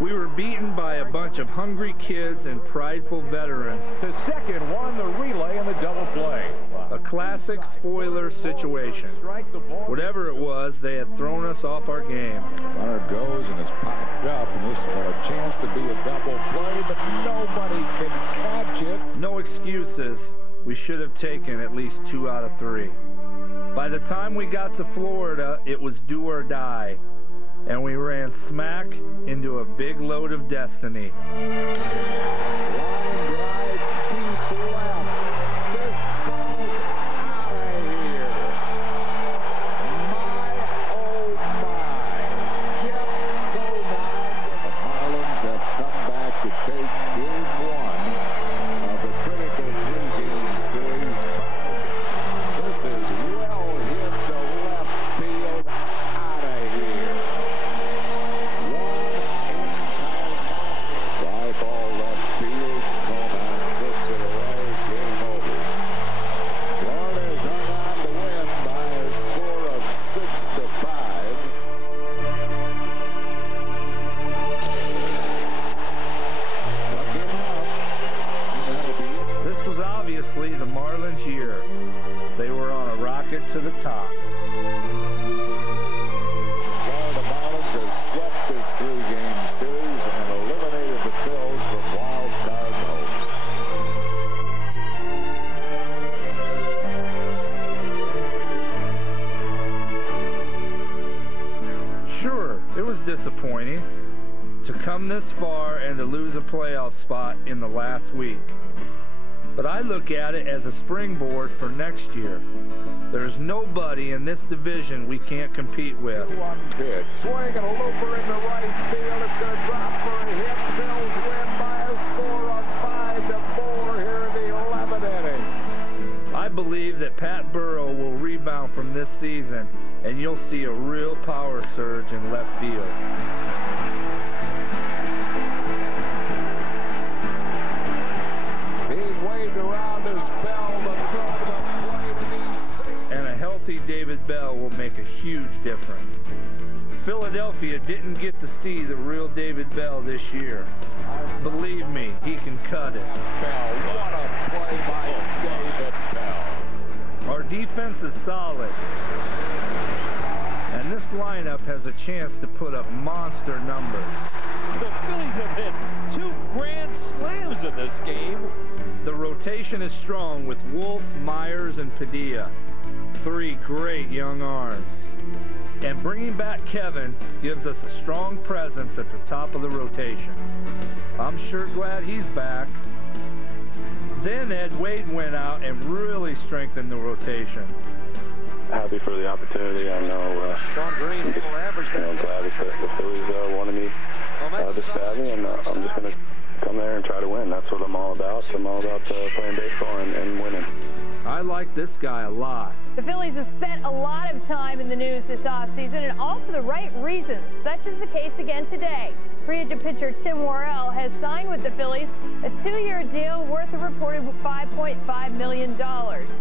We were beaten by a bunch of hungry kids and prideful veterans. The second one, the relay and the double play. A classic spoiler situation. Whatever it was, they had thrown us off our game. Runner goes and is popped up, and this is a chance to be a double play, but nobody can catch it. No excuses. We should have taken at least 2 out of 3. By the time we got to Florida, it was do or die, and we ran smack into a big load of destiny. Line drive deep left. This ball's out of here. My, oh my. Jeff Thome. The Marlins have come back to take Game 1 of the critical 3-game series. This is well hit to left field. Out of here. Fly ball left field. Thome puts it away. Game over. Florida's hung on to win by a score of 6-5. Look him up. That'll be it. This was obviously the Marlins' year. They were on a rocket to the top. Florida Marlins have swept this 3-game series and eliminated the Phils from wild card hopes. Sure, it was disappointing to come this far and to lose a playoff spot in the last week. But I look at it as a springboard for next year. There's nobody in this division we can't compete with. 2-1 pitch. Swing and a looper into right field. It's going to drop for a hit. Phil's win by a score of 5-4 here in the 11th inning. I believe that Pat Burrow will rebound from this season, and you'll see a real power surge in left field. Being waved around as Bell, the throw to the plate, and he's safe. And a healthy David Bell will make a huge difference. Philadelphia didn't get to see the real David Bell this year. Believe me, he can cut it. Bell, what a play by David Bell. Our defense is solid, and this lineup has a chance to put up monster numbers. The Phillies have hit 2 grand slams in this game. The rotation is strong with Wolf, Myers, and Padilla. 3 great young arms. And bringing back Kevin gives us a strong presence at the top of the rotation. I'm sure glad he's back. Then Ed Wade went out and really strengthened the rotation. Happy for the opportunity. I know Sean Green, I'm glad that the Phillies wanted me this badly, and I'm just going to come there and try to win. That's what I'm all about. I'm all about playing baseball and winning. I like this guy a lot. The Phillies have spent a lot of time in the news this offseason, and all for the right reasons. Such is the case again today. Free agent pitcher Tim Worrell has signed with the Phillies a 2-year deal worth a reported $5.5 million.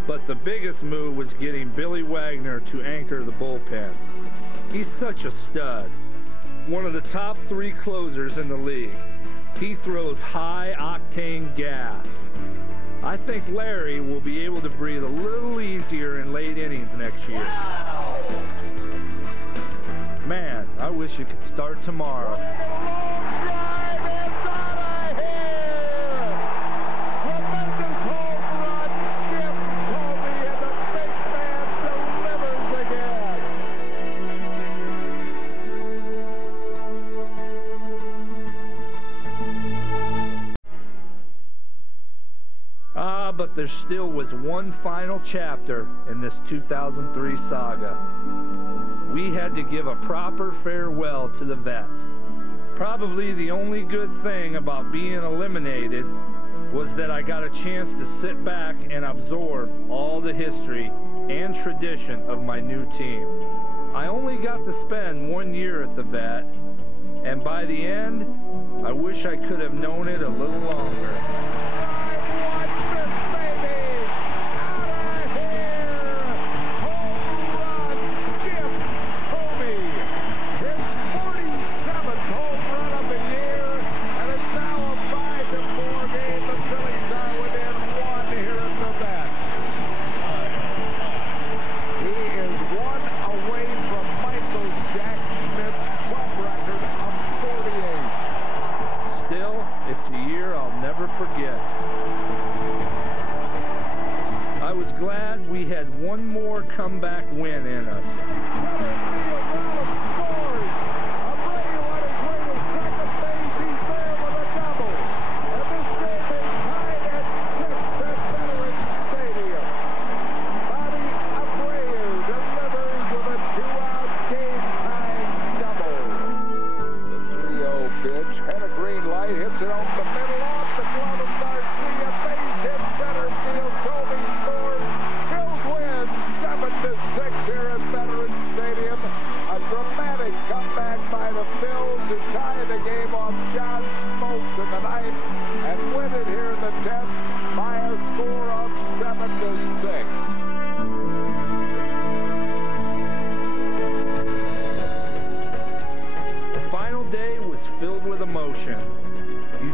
But the biggest move was getting Billy Wagner to anchor the bullpen. He's such a stud. One of the top 3 closers in the league. He throws high-octane gas. I think Larry will be able to breathe a little easier in late innings next year. Man, I wish it could start tomorrow. Tremendous home run. Jim Thome, and the big man delivers again. But there still was one final chapter in this 2003 saga. We had to give a proper farewell to the vet. Probably the only good thing about being eliminated was that I got a chance to sit back and absorb all the history and tradition of my new team. I only got to spend 1 year at the vet, and by the end, I wish I could have known it a little longer. Comeback win in us.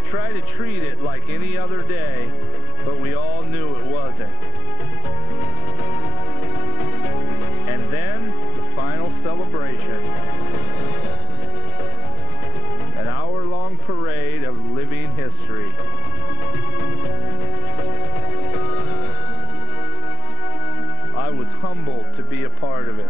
Try to treat it like any other day, but we all knew it wasn't. And then the final celebration. An hour-long parade of living history. I was humbled to be a part of it.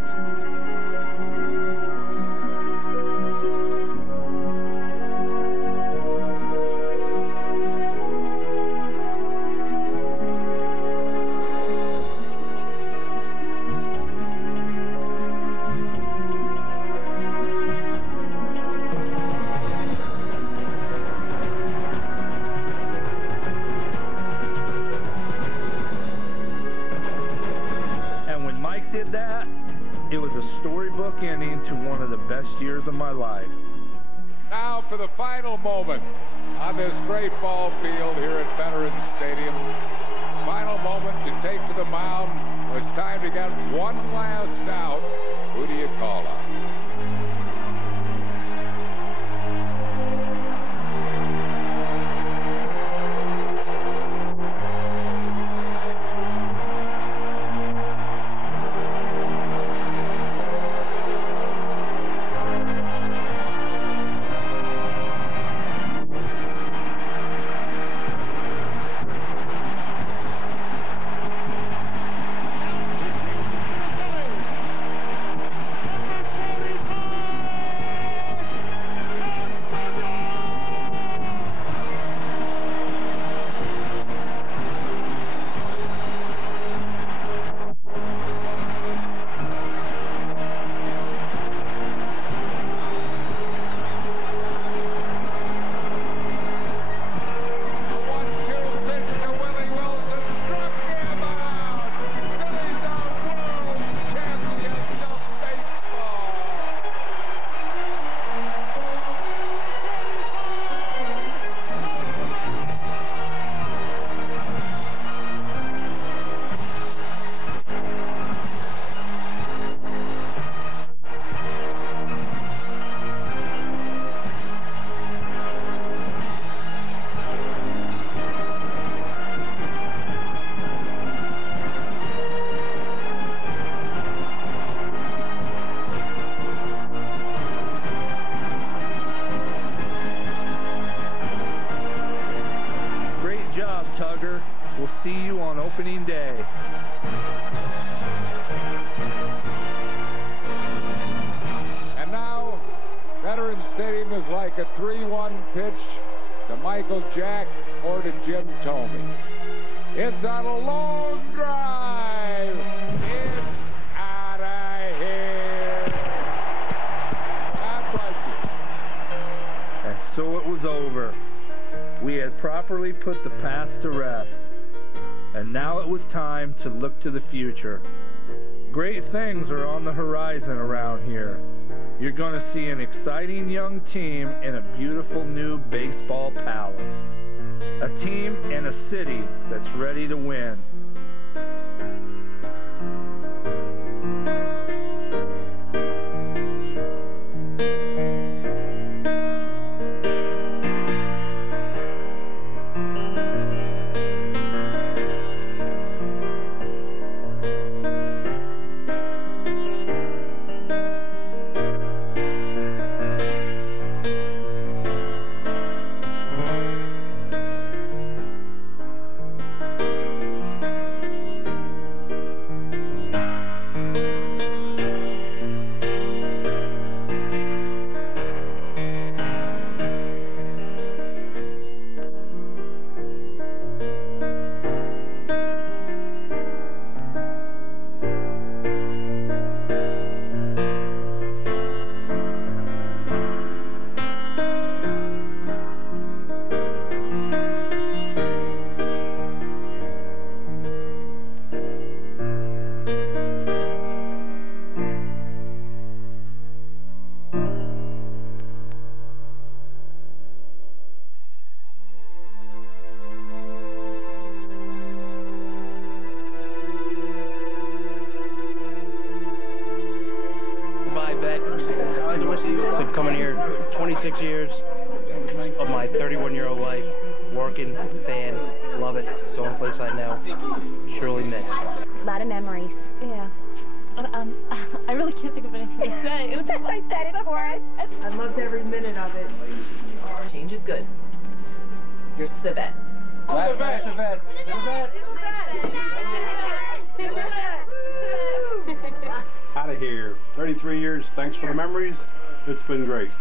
of the best years of my life. Now for the final moment on this great ball field here at Veterans Stadium. Final moment to take to the mound. It's time to get one last out. Who do you call up? We'll see you on opening day. And now, Veterans Stadium is like a 3-1 pitch to Michael Jack or to Jim Thome. It's on a long drive. It's out of here. God bless you. And so it was over. We had properly put the past to rest. And now it was time to look to the future. Great things are on the horizon around here. You're going to see an exciting young team in a beautiful new baseball palace. A team and a city that's ready to win. Been coming here 26 years of my 31-year-old life, working, fan, love it. It's the only place I know. Surely miss. A lot of memories. Yeah. I really can't think of anything to say. It was just I said it for us. I loved every minute of it. Change is good. Here's to the vet. Last night at the vet. Out of here. 33 years. Thanks for the memories. It's been great.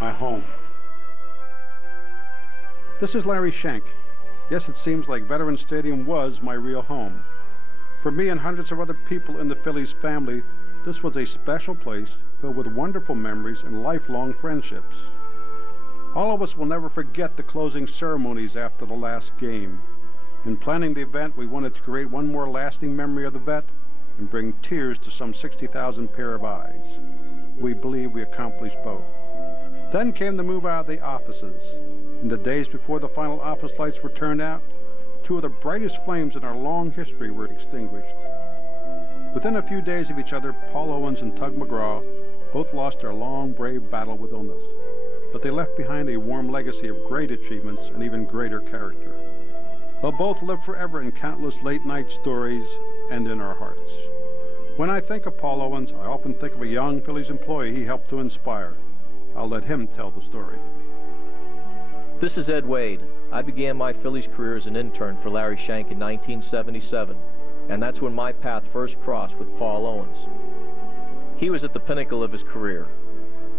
My home. This is Larry Schenk. Yes, it seems like Veterans Stadium was my real home. For me and hundreds of other people in the Phillies family, this was a special place filled with wonderful memories and lifelong friendships. All of us will never forget the closing ceremonies after the last game. In planning the event, we wanted to create one more lasting memory of the vet and bring tears to some 60,000 pair of eyes. we believe we accomplished both. Then came the move out of the offices. In the days before the final office lights were turned out, two of the brightest flames in our long history were extinguished. Within a few days of each other, Paul Owens and Tug McGraw both lost their long, brave battle with illness, but they left behind a warm legacy of great achievements and even greater character. They'll both live forever in countless late-night stories and in our hearts. When I think of Paul Owens, I often think of a young Phillies employee he helped to inspire. I'll let him tell the story. This is Ed Wade. I began my Phillies career as an intern for Larry Shank in 1977, and that's when my path first crossed with Paul Owens. He was at the pinnacle of his career.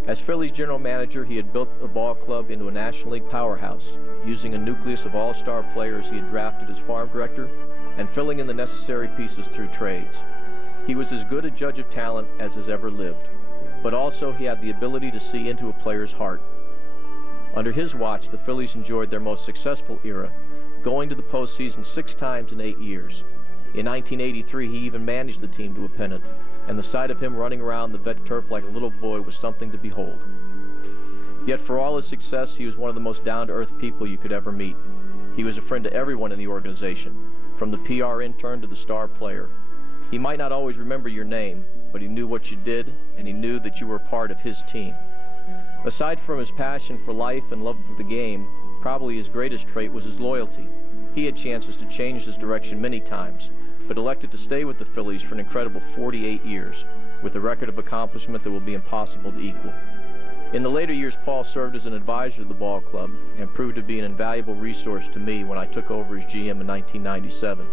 As Phillies general manager, he had built the ball club into a National League powerhouse, using a nucleus of all-star players he had drafted as farm director and filling in the necessary pieces through trades. He was as good a judge of talent as has ever lived, but also he had the ability to see into a player's heart. Under his watch, the Phillies enjoyed their most successful era, going to the postseason 6 times in 8 years. In 1983, he even managed the team to a pennant, and the sight of him running around the vet turf like a little boy was something to behold. Yet for all his success, he was one of the most down-to-earth people you could ever meet. He was a friend to everyone in the organization, from the PR intern to the star player. He might not always remember your name, but he knew what you did, and he knew that you were a part of his team. Aside from his passion for life and love for the game, probably his greatest trait was his loyalty. He had chances to change his direction many times, but elected to stay with the Phillies for an incredible 48 years, with a record of accomplishment that will be impossible to equal. In the later years, Paul served as an advisor to the ball club and proved to be an invaluable resource to me when I took over as GM in 1997.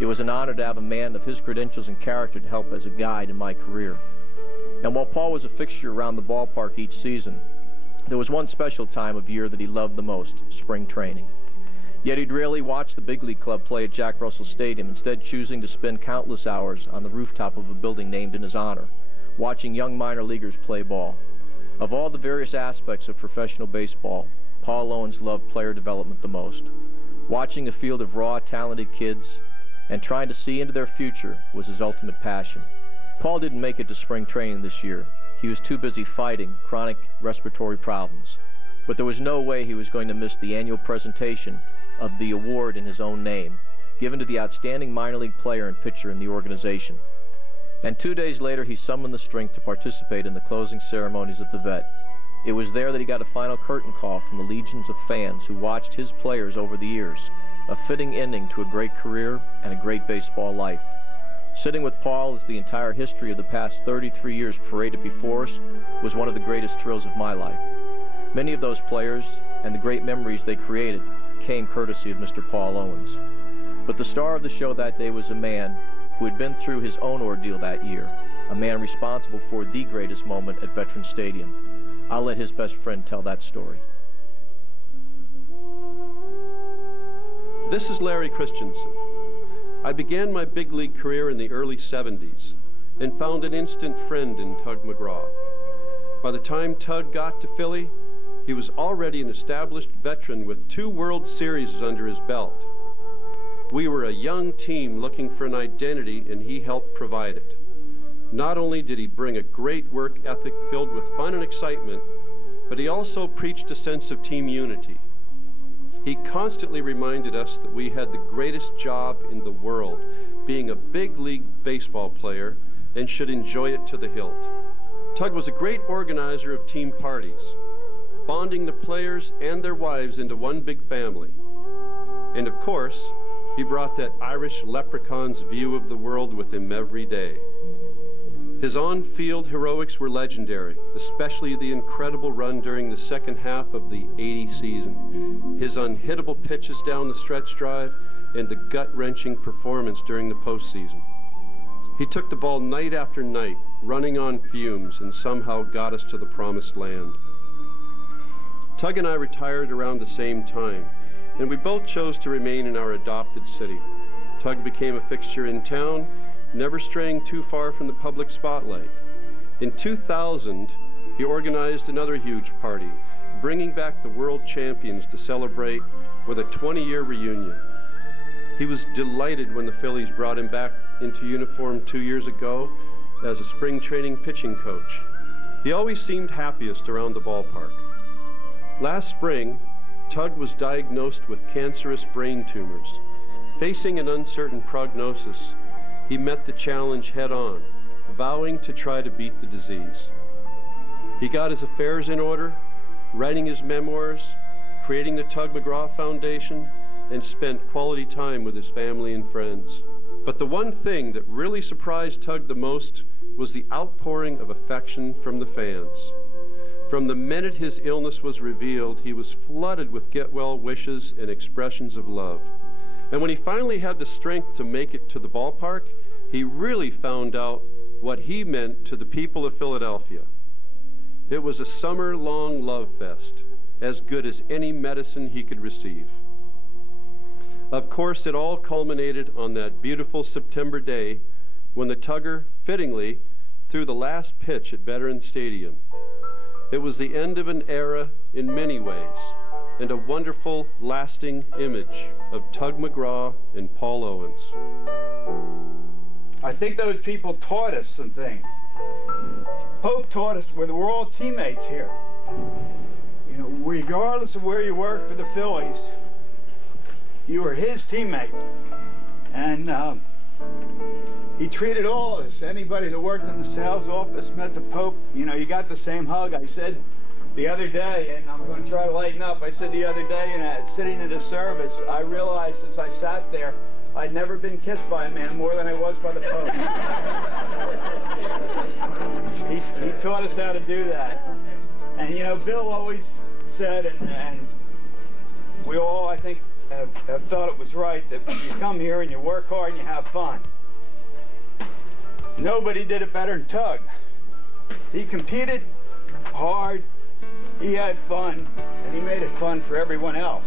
It was an honor to have a man of his credentials and character to help as a guide in my career. And while Paul was a fixture around the ballpark each season, there was one special time of year that he loved the most, spring training. Yet he'd rarely watch the big league club play at Jack Russell Stadium, instead choosing to spend countless hours on the rooftop of a building named in his honor, watching young minor leaguers play ball. Of all the various aspects of professional baseball, Paul Owens loved player development the most. Watching a field of raw, talented kids and trying to see into their future was his ultimate passion. Paul didn't make it to spring training this year. He was too busy fighting chronic respiratory problems. But there was no way he was going to miss the annual presentation of the award in his own name, given to the outstanding minor league player and pitcher in the organization. And 2 days later, he summoned the strength to participate in the closing ceremonies at the Vet. It was there that he got a final curtain call from the legions of fans who watched his players over the years, a fitting ending to a great career and a great baseball life. Sitting with Paul as the entire history of the past 33 years paraded before us was one of the greatest thrills of my life. Many of those players and the great memories they created came courtesy of Mr. Paul Owens. But the star of the show that day was a man who had been through his own ordeal that year, a man responsible for the greatest moment at Veterans Stadium. I'll let his best friend tell that story. This is Larry Christensen. I began my big league career in the early 70s and found an instant friend in Tug McGraw. By the time Tug got to Philly, he was already an established veteran with 2 World Series under his belt. We were a young team looking for an identity, and he helped provide it. Not only did he bring a great work ethic filled with fun and excitement, but he also preached a sense of team unity. He constantly reminded us that we had the greatest job in the world, being a big league baseball player, and should enjoy it to the hilt. Tug was a great organizer of team parties, bonding the players and their wives into one big family. And of course, he brought that Irish leprechaun's view of the world with him every day. His on-field heroics were legendary, especially the incredible run during the second half of the '80 season, his unhittable pitches down the stretch drive, and the gut-wrenching performance during the postseason. He took the ball night after night, running on fumes, and somehow got us to the promised land. Tug and I retired around the same time, and we both chose to remain in our adopted city. Tug became a fixture in town, never straying too far from the public spotlight. In 2000, he organized another huge party, bringing back the world champions to celebrate with a 20-year reunion. He was delighted when the Phillies brought him back into uniform 2 years ago as a spring training pitching coach. He always seemed happiest around the ballpark. Last spring, Tug was diagnosed with cancerous brain tumors. Facing an uncertain prognosis, he met the challenge head-on, vowing to try to beat the disease. He got his affairs in order, writing his memoirs, creating the Tug McGraw Foundation, and spent quality time with his family and friends. But the one thing that really surprised Tug the most was the outpouring of affection from the fans. From the minute his illness was revealed, he was flooded with get-well wishes and expressions of love. And when he finally had the strength to make it to the ballpark, he really found out what he meant to the people of Philadelphia. It was a summer-long love fest, as good as any medicine he could receive. Of course, it all culminated on that beautiful September day when the Tugger, fittingly, threw the last pitch at Veterans Stadium. It was the end of an era in many ways, and a wonderful, lasting image of Tug McGraw and Paul Owens. I think those people taught us some things. Pope taught us we're all teammates here. You know, regardless of where you work for the Phillies, you were his teammate. And he treated all of us. Anybody that worked in the sales office met the Pope, you know, you got the same hug. I said the other day, and I'm going to try to lighten up, I said the other day, sitting in a service, I realized as I sat there, I'd never been kissed by a man more than I was by the Pope. He taught us how to do that. And, you know, Bill always said, and we all, I think, have thought it was right, that you come here and you work hard and you have fun. Nobody did it better than Tug. He competed hard, he had fun, and he made it fun for everyone else.